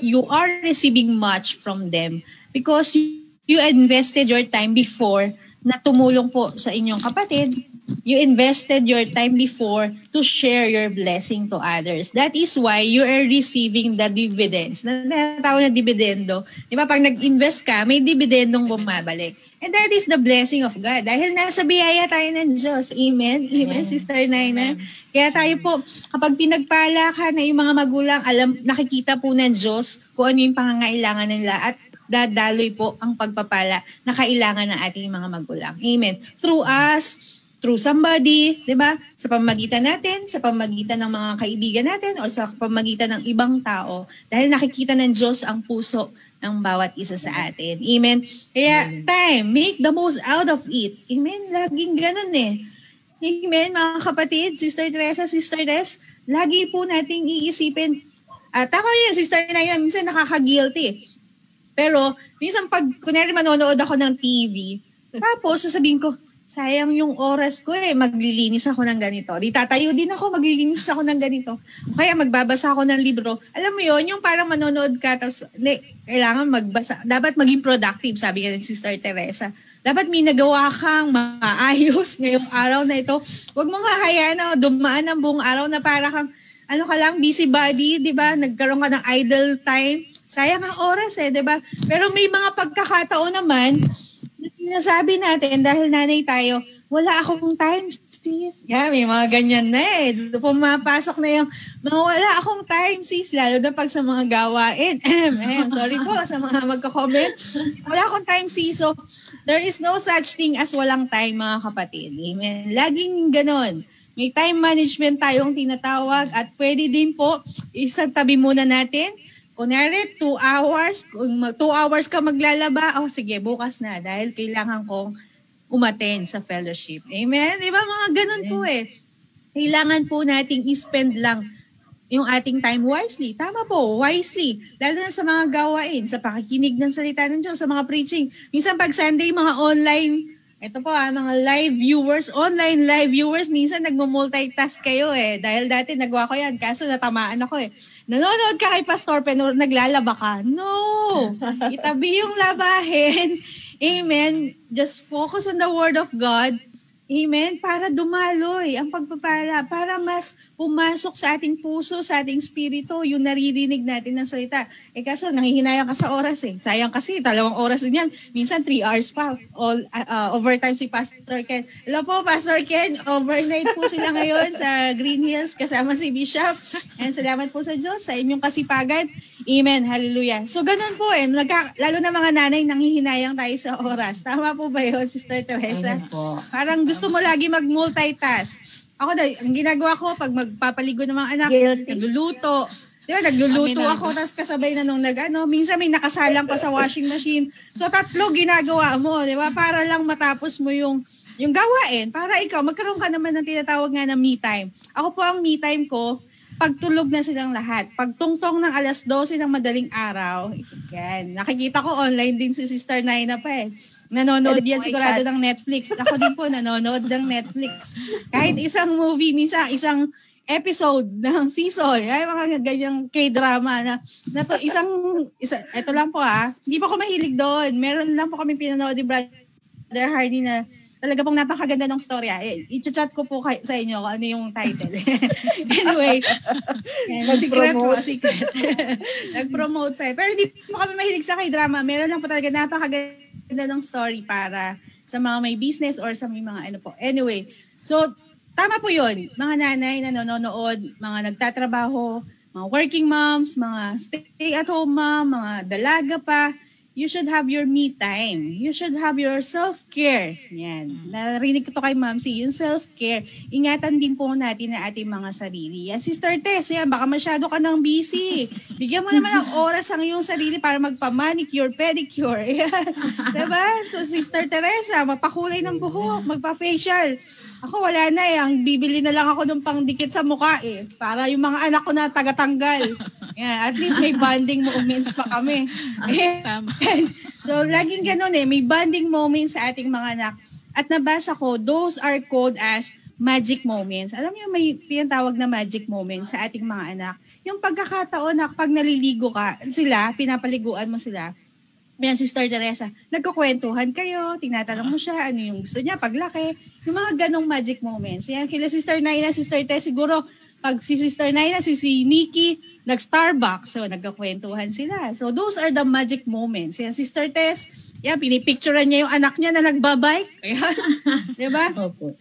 you are receiving much from them because you invested your time before na tumulong po sa inyong kapatid. You invested your time before to share your blessing to others. That is why you are receiving the dividends. Natawag na dividendo. Di ba? Pag nag-invest ka, may dividendong bumabalik. And that is the blessing of God. Dahil nasa biyaya tayo ng Diyos. Amen? Amen, Sister Naina? Kaya tayo po, kapag pinagpala ka na yung mga magulang, nakikita po ng Diyos kung ano yung pangangailangan nila at dadaloy po ang pagpapala na kailangan ng ating mga magulang. Amen. Through us, through somebody, di ba? Sa pamamagitan natin, sa pamamagitan ng mga kaibigan natin, o sa pamamagitan ng ibang tao. Dahil nakikita ng Diyos ang puso ng bawat isa sa atin. Amen? Kaya, time, make the most out of it. Amen? Laging ganun eh. Amen, mga kapatid, Sister Teresa, Sister Des, lagi po nating iisipin. Tama yun, Sister Naina, minsan nakaka-guilty. Pero, minsan pag, kunwari manonood ako ng TV, tapos sasabihin ko, sayang yung oras ko maglilinis ako ng ganito. Di tatayo din ako, maglilinis ako ng ganito. O kaya magbabasa ako ng libro. Alam mo yon, yung parang manonood ka, tapos kailangan magbasa. Dapat maging productive, sabi nga ng Sister Teresa. Dapat may nagawa kang maayos ngayong araw na ito. Huwag mong hahayaan na dumaan ang buong araw na para kang, busy body, di ba? Nagkaroon ka ng idle time. Sayang ang oras di ba? Pero may mga pagkakataon naman, sinasabi natin, dahil nanay tayo, wala akong time, sis. Yeah, may mga ganyan na eh. Pumapasok na yung, wala akong time, sis. Lalo na pag sa mga gawain. Sorry po sa mga magka-comment. Wala akong time, sis. So, there is no such thing as walang time, mga kapatid. Amen. Laging ganon. May time management tayong tinatawag at pwede din po, isang tabi muna natin. Kunwari, 2 hours. Kung 2 hours ka maglalaba, sige, bukas na. Dahil kailangan kong umattend sa fellowship. Amen? Diba mga ganun po eh. Kailangan po nating i-spend lang yung ating time wisely. Tama po, wisely. Lalo na sa mga gawain, sa pakikinig ng salita ng Diyos, sa mga preaching. Minsan pag Sunday, mga online, ito po mga live viewers, online live viewers, minsan nagmo-multitask kayo eh. Dahil dati nagawa ko yan, kaso natamaan ako eh. Nanonood ka kay Pastor pero naglalaba ka. No! Itabi yung labahin. Amen. Just focus on the Word of God. Amen. Para dumaloy ang pagpapala, para mas pumasok sa ating puso, sa ating spirito, yung naririnig natin ng salita. Kaso nanghihinayang ka sa oras eh. Sayang kasi, 2 oras din yan. Minsan 3 hours pa. Overtime si Pastor Ken. Hello po, Pastor Ken. Overnight po sila ngayon sa Green Hills kasama si Bishop. And salamat po sa Diyos sa inyong kasipagan. Amen. Hallelujah. So, ganun po eh. Lalo na mga nanay, nanghihinayang tayo sa oras. Tama po ba yun, Sister Teresa? Parang gusto mo lagi mag-multitask. Ako ang ginagawa ko, pag magpapaligo ng mga anak, nagluluto. Diba, nagluluto ako, tapos kasabay na nung minsan may nakasalang pa sa washing machine. So, 3 ginagawa mo, diba? Para lang matapos mo yung gawain. Para ikaw, magkaroon ka naman ng tinatawag nga na me time. Ako po ang me time ko, pagtulog na silang lahat. Pagtungtong ng 12:00 ng madaling araw, yan. Nakikita ko online din si Sister Naina pa eh. Nanonood yan sigurado ng Netflix. Ako din po nanonood ng Netflix. Kahit isang movie, minsan isang episode ng season, ay mga ganyang K-drama na to, ito lang po hindi po ako mahilig doon. Meron lang po kami pinanood ni Brother Hardy na talaga pong napakaganda ng storya. I-chat ko po sa inyo kung ano yung title. Anyway, secret. Nag-promote pa. Pero hindi po kami mahilig sa K-drama. Meron lang po talaga napakaganda ng story para sa mga may business or sa may mga Anyway, so tama po yun. Mga nanay na nanonood, mga nagtatrabaho, mga working moms, mga stay-at-home mom, mga dalaga pa, you should have your me time. You should have your self-care. Yan. Narinig ko to kay Mamsi, yung self-care. Ingatan din po natin na ating mga sarili. Yan, Sister Tess, yan, baka masyado ka nang busy. Bigyan mo naman ng oras ang iyong sarili para magpa-manicure, pedicure. Yan. Diba? So, Sister Teresa, magpakulay ng buhok, magpa-facial. Ako wala na ang bibili na lang ako ng pangdikit sa mukha para yung mga anak ko na tagatanggal. Yeah, at least may bonding moments pa kami. Tama. So laging ganun may bonding moments sa ating mga anak. At nabasa ko, those are called as magic moments. Alam niyo may tinatawag na magic moments sa ating mga anak. Yung pagkakataon na pag naliligo ka, pinapaliguan mo sila. Yan, Sister Teresa, nagkukwentuhan kayo, tinatanong mo siya, ano yung gusto niya, paglaki, yung mga ganong magic moments. Yan, kila Sister Naina, Sister Tess, siguro, pag si Sister Naina, si Nikki, nag-Starbucks, so nagkukwentuhan sila. So, those are the magic moments. Yan, Sister Tess, yan, pinipicturean niya yung anak niya na nagbabike. Yan, diba? Opo.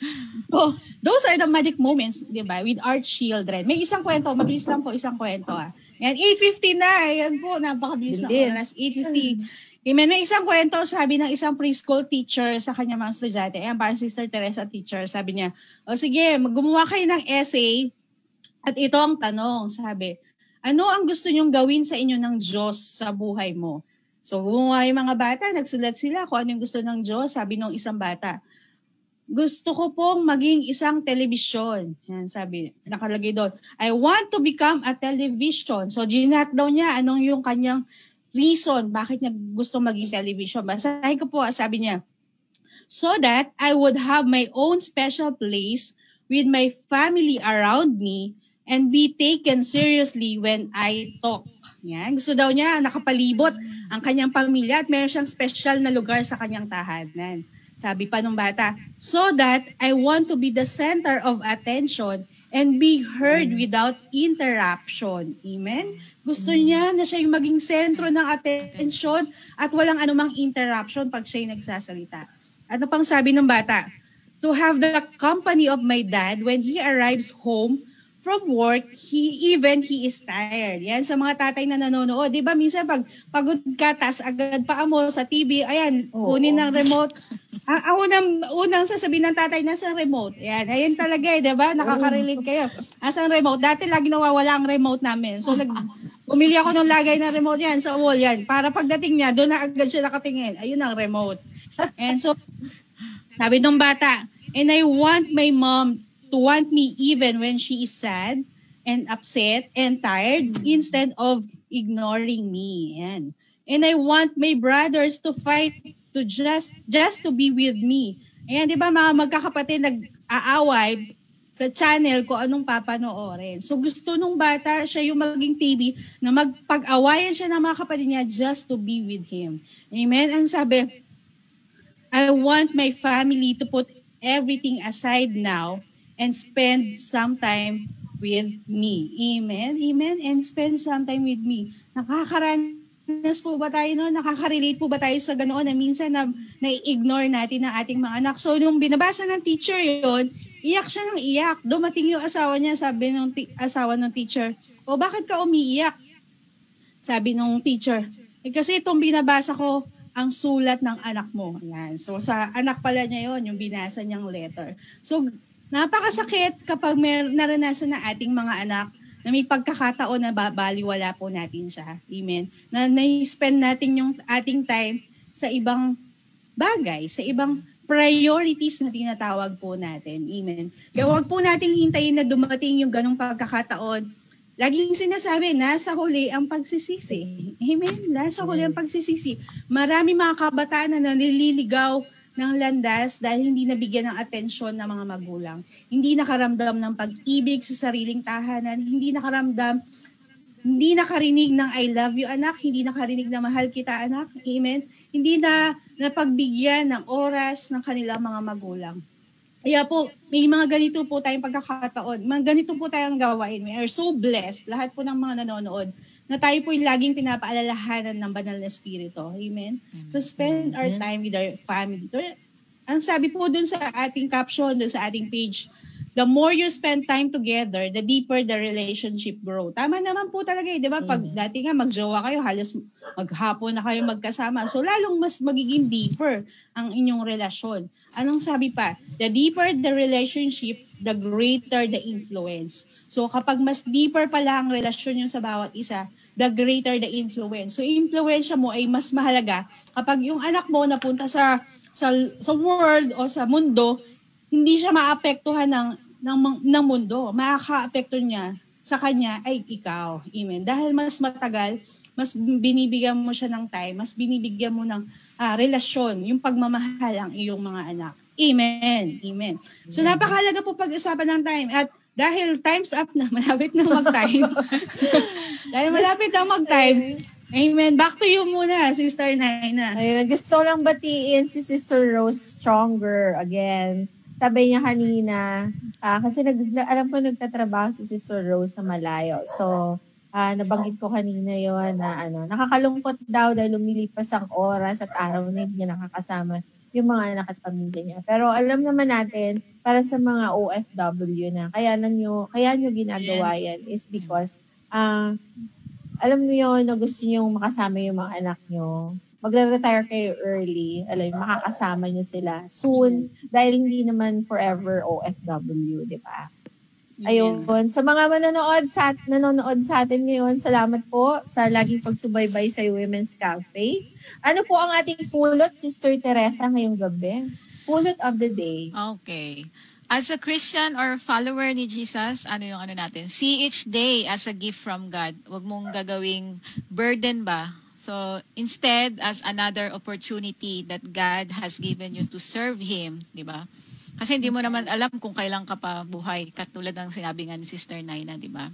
So, those are the magic moments, diba, with our children. May isang kwento, mabilis lang po isang kwento. Yan, 8:50 na. Yan po, napakabilis na oras. 8:50. Amen. May isang kwento, sabi ng isang preschool teacher sa kanya mga estudyante. Ayan, parang Sister Teresa teacher. Sabi niya, sige, gumawa kayo ng essay. At ito ang tanong, sabi, ano ang gusto nyong gawin sa inyo ng Diyos sa buhay mo? So, gumawa yung mga bata, nagsulat sila kung ano yung gusto ng Diyos. Sabi ng isang bata, gusto ko pong maging isang telebisyon. Yan, sabi, nakalagay doon. I want to become a television. So, ginat daw niya anong yung kanyang reason bakit niya gusto maging television. Basahin ko po, sabi niya, so that I would have my own special place with my family around me and be taken seriously when I talk. Yan, gusto daw niya nakapalibot ang kanyang pamilya at meron siyang special na lugar sa kanyang tahanan. Sabi pa nung bata, so that I want to be the center of attention and be heard without interruption. Amen? Gusto niya na siya yung maging sentro ng attention at walang anumang interruption pag siya'y nagsasalita. Ano pang sabi ng bata? to have the company of my dad when he arrives home from work, he is tired. Yan, sa mga tatay na nanonood. Di ba, minsan pag pagod ka, tas agad pa mo sa TV, ayan, kunin ng remote. Ang unang sasabihin ng tatay, nasa remote. Yan, ayan talaga di ba? Nakaka-relate kayo. Asang remote? Dati lagi nawawala ang remote namin. So, bumili ako ng lagay ng remote yan sa wall yan. Para pagdating niya, doon na agad siya nakatingin. Ayun ang remote. And so, sabi ng bata, and I want my mom to want me even when she is sad and upset and tired instead of ignoring me. And I want my brothers to fight to just to be with me. Ayan, di ba mga magkakapatid nag-aaway sa channel ko anong papanoorin. So gusto nung bata siya yung maging TV na magpag-awayan siya ng mga kapatid niya just to be with him. Amen? Ang sabi, I want my family to put everything aside now and spend some time with me. Amen? Amen? And spend some time with me. Nakakaranas po ba tayo no? Nakaka-relate po ba tayo sa ganoon na minsan na-ignore natin ang ating mga anak? So, nung binabasa ng teacher yon, iyak siya ng iyak. Dumating yung asawa niya, sabi ng asawa ng teacher, o bakit ka umiiyak? Sabi ng teacher, kasi itong binabasa ko, ang sulat ng anak mo. Yan. So, sa anak pala niya yon yung binasa niyang letter. So, napakasakit kapag may naranasan na ating mga anak na may pagkakataon na baliwala po natin siya. Amen. Na na-spend natin yung ating time sa ibang bagay, sa ibang priorities na tinatawag po natin. Amen. Kaya huwag po nating hintayin na dumating yung ganong pagkakataon. Laging sinasabi, nasa huli ang pagsisisi. Amen. Nasa huli ang pagsisisi. Marami mga kabataan na naliligaw ng landas dahil hindi nabigyan ng atensyon ng mga magulang. Hindi nakaramdam ng pag-ibig sa sariling tahanan, hindi nakarinig ng I love you anak, hindi nakarinig na mahal kita anak, amen. Hindi na napagbigyan ng oras ng kanilang mga magulang. Kaya po, may mga ganito po tayong pagkakataon, mga ganito po tayong gawain. We are so blessed, lahat po ng mga nanonood, na tayo po yung laging pinapaalalahanan ng banal na spirito. Amen? To spend our time with our family. Ang sabi po dun sa ating caption, dun sa ating page, the more you spend time together, the deeper the relationship grow. Tama naman po talaga di ba? Pag dati nga magjowa kayo, halos maghapon na kayo magkasama. So lalong mas magiging deeper ang inyong relasyon. Anong sabi pa? The deeper the relationship, the greater the influence. So kapag mas deeper pala ang relasyon nyo sa bawat isa, the greater the influence. So influensya mo ay mas mahalaga kapag yung anak mo napunta sa world o sa mundo, hindi siya maapektuhan ng mundo. Makaka-apekto niya sa kanya ay ikaw. Amen. Dahil mas matagal, mas binibigyan mo siya ng time, mas binibigyan mo ng relasyon, yung pagmamahal ang iyong mga anak. Amen. Amen. So napakahalaga po pag-usapan ng time. At dahil time's up na, malapit na mag-time. Dahil malapit na mag-time, amen. Back to you muna, Sister Naina. Ayun, gusto ko lang batiin si Sister Rose Stronger again. Sabi niya kanina, kasi alam ko nagtatrabaho si Sister Rose sa malayo. So, nabanggit ko kanina yon na nakakalungkot daw dahil lumilipas ang oras at araw na hindi niya nakakasama yung mga anak at pamilya niya. Pero alam naman natin, para sa mga OFW na, kaya nyo ginagawa yan is because, alam niyo na gusto niyo makasama yung mga anak niyo. Magre-retire kayo early, makakasama niyo sila soon, dahil hindi naman forever OFW, di ba? Ayun, sa mga nanonood sa atin ngayon, salamat po sa laging pagsubaybay sa Women's Cafe. Ano po ang ating pulot, Sister Teresa, ngayong gabi? Pulot of the day. Okay. As a Christian or follower ni Jesus, natin? See each day as a gift from God. Huwag mong gagawing burden ba? So, instead, as another opportunity that God has given you to serve Him, di ba? Kasi hindi mo naman alam kung kailan ka pa buhay, katulad ng sinabi nga ni Sister Naina, di ba?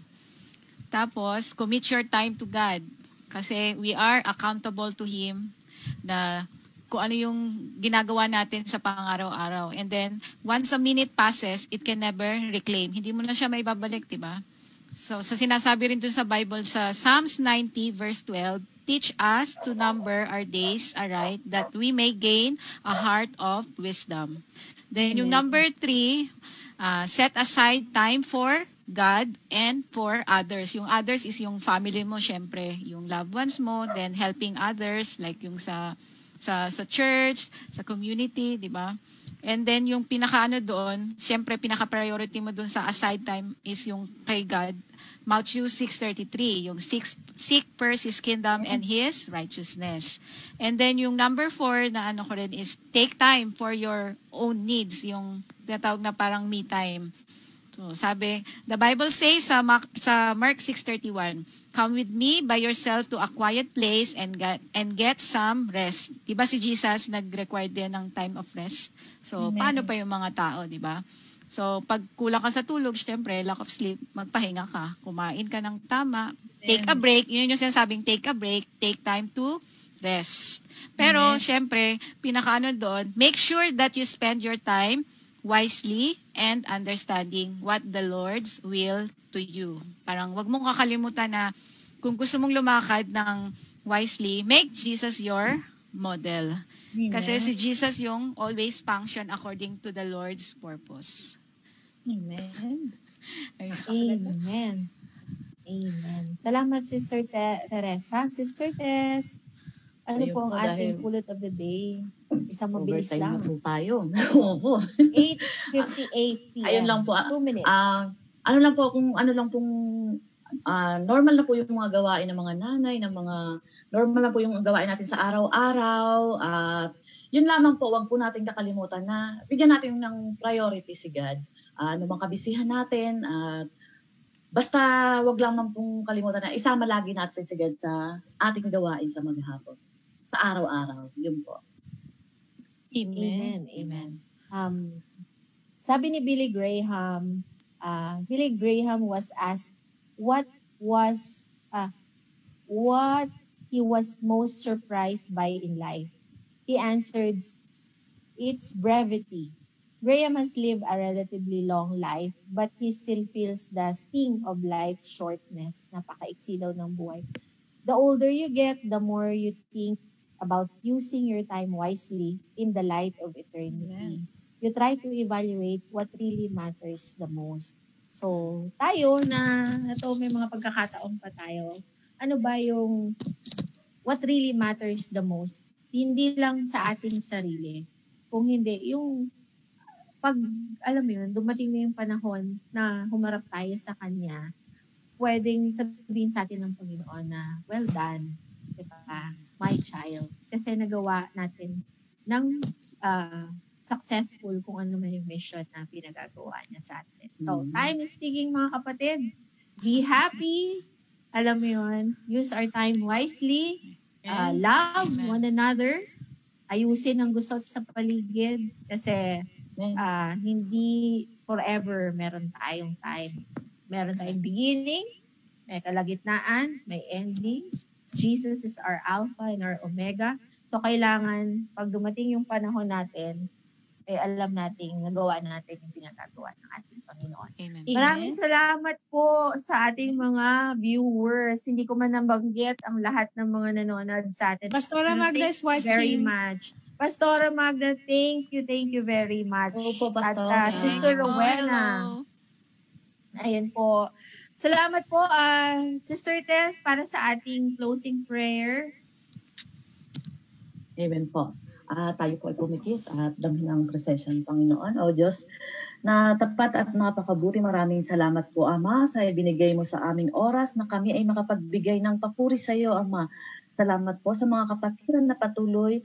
Tapos, commit your time to God. Kasi we are accountable to Him na kung ano yung ginagawa natin sa pang-araw-araw. And then, once a minute passes, it can never reclaim. Hindi mo na siya may babalik, di ba? So, sinasabi rin dun sa Bible, sa Psalms 90 verse 12, teach us to number our days aright, that we may gain a heart of wisdom. Then yung number 3, set aside time for God and for others. Yung others is yung family mo, syempre, yung loved ones mo, then helping others, like yung sa church, sa community, di ba? And then yung pinaka-ano doon, syempre pinaka-priority mo doon sa aside time is yung kay God. Matthew 6:33, yung seek first His kingdom and His righteousness. And then yung number 4 na ano ko rin is take time for your own needs, yung tinatawag na parang me time. So sabi, the Bible says sa Mark 6:31, come with me by yourself to a quiet place and get some rest. Diba si Jesus nag-require din ng time of rest? So paano pa yung mga tao, diba? So, pag kulang ka sa tulog, syempre, lack of sleep, magpahinga ka. Kumain ka ng tama. Take a break. Yun yung sinasabing take a break. Take time to rest. Pero, syempre, pinakaano doon, make sure that you spend your time wisely and understanding what the Lord's will to you. Parang wag mong kakalimutan na kung gusto mong lumakad ng wisely, make Jesus your model. Amen. Kasi si Jesus yung always function according to the Lord's purpose. Amen. Amen. Amen. Salamat, Sister Teresa. Sister Tess, ano Ayun po ang po, ating dahil pulot of the day? Isang mabilis overtime lang. na po tayo. Oo. 8:58 p.m. Ayun lang po. 2 minutes. Ano lang po, kung ano lang pong normal na po yung mga gawain ng mga nanay, ng mga normal na po yung gawain natin sa araw-araw. At yun lamang po, wag po natin kakalimutan na bigyan natin ng priority si God. Ano bang kabisihan natin. Basta wag lang man pong kalimutan na isama lagi natin si God sa ating gawain sa maghapon. Sa araw-araw. Yun po. Amen. Amen. Sabi ni Billy Graham was asked what he was most surprised by in life. He answered, it's brevity. Graham has lived a relatively long life, but he still feels the sting of life's shortness. Napakaiksi daw ng buhay. The older you get, the more you think about using your time wisely in the light of eternity. Yeah. You try to evaluate what really matters the most. So, tayo na ito may mga pagkakataon pa tayo. Ano ba yung what really matters the most? Hindi lang sa ating sarili. Kung hindi, yung pag, alam mo yun, dumating na yung panahon na humarap tayo sa Kanya, pwedeng sabihin sa atin ng Panginoon na, well done, diba? My child. Kasi nagawa natin ng successful kung ano man yung mission na pinagagawa niya sa atin. So, time is ticking, mga kapatid. Be happy. Alam mo yun, use our time wisely. Love one another. Ayusin ang gusto sa paligid. Kasi hindi forever meron tayong time. Meron tayong beginning, may kalagitnaan, may ending. Jesus is our Alpha and our Omega. So, kailangan, pag dumating yung panahon natin, alam natin, nagawa natin yung pinagagawa ng ating Panginoon. Amen. Maraming salamat po sa ating mga viewers. Hindi ko man nabanggit ang lahat ng mga nanonood sa atin. Pastora Magda is watching. Very much. Pastora Magda, thank you very much. Opo, Pastora. At Sister Rowena. Ayan po. Salamat po, Sister Tess, para sa ating closing prayer. Amen po. Tayo po ay pumikit at damhin ang presensya ng Panginoon. O Diyos, na tapat at napakabuti, maraming salamat po, Ama, sa ibinigay mo sa aming oras na kami ay makapagbigay ng papuri sa iyo, Ama. Salamat po sa mga kapatiran na patuloy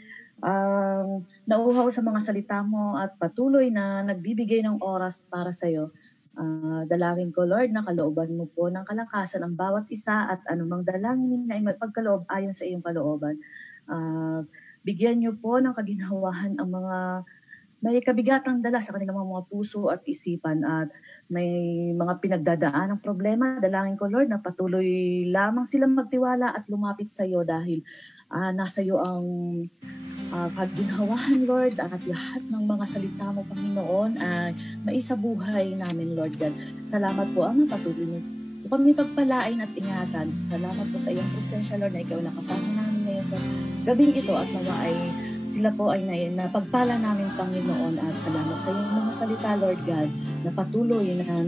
nauhaw sa mga salita mo at patuloy na nagbibigay ng oras para sa iyo. Dalangin ko, Lord, na kalooban mo po ng kalakasan ang bawat isa at anumang dalangin na pagkaloob ayon sa iyong kalooban. Bigyan niyo po ng kaginhawahan ang mga may kabigatang dala sa kanilang mga puso at isipan at may mga pinagdadaan ng problema. Dalangin ko, Lord, na patuloy lamang silang magtiwala at lumapit sa iyo dahil nasa iyo ang kaginhawahan, Lord, at lahat ng mga salita mo, Panginoon, ay maisabuhay namin, Lord God. Salamat po, Ama, patuloy mo kami pagpalain at ingatan. Salamat po sa iyong presensya, Lord, na ikaw nakasama namin ngayon sa gabing ito at nawa ay sila po ay napagpala namin, Panginoon, at salamat sa iyong mga salita, Lord God, na patuloy na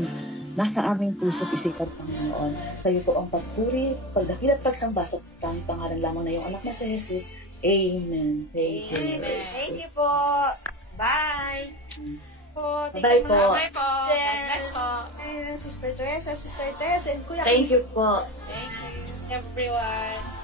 nasa aming puso't isipan, Panginoon. Sa iyo po ang pagpuri, pagdakil at pagsamba sa pangalan lamang na iyong anak na si Jesus. Amen. Thank you. Amen. Thank you po. Bye. Bye po. Bye po. God bless po. Sister Teresa, Sister Tess, and Kuya Thank you po. Thank you. everyone.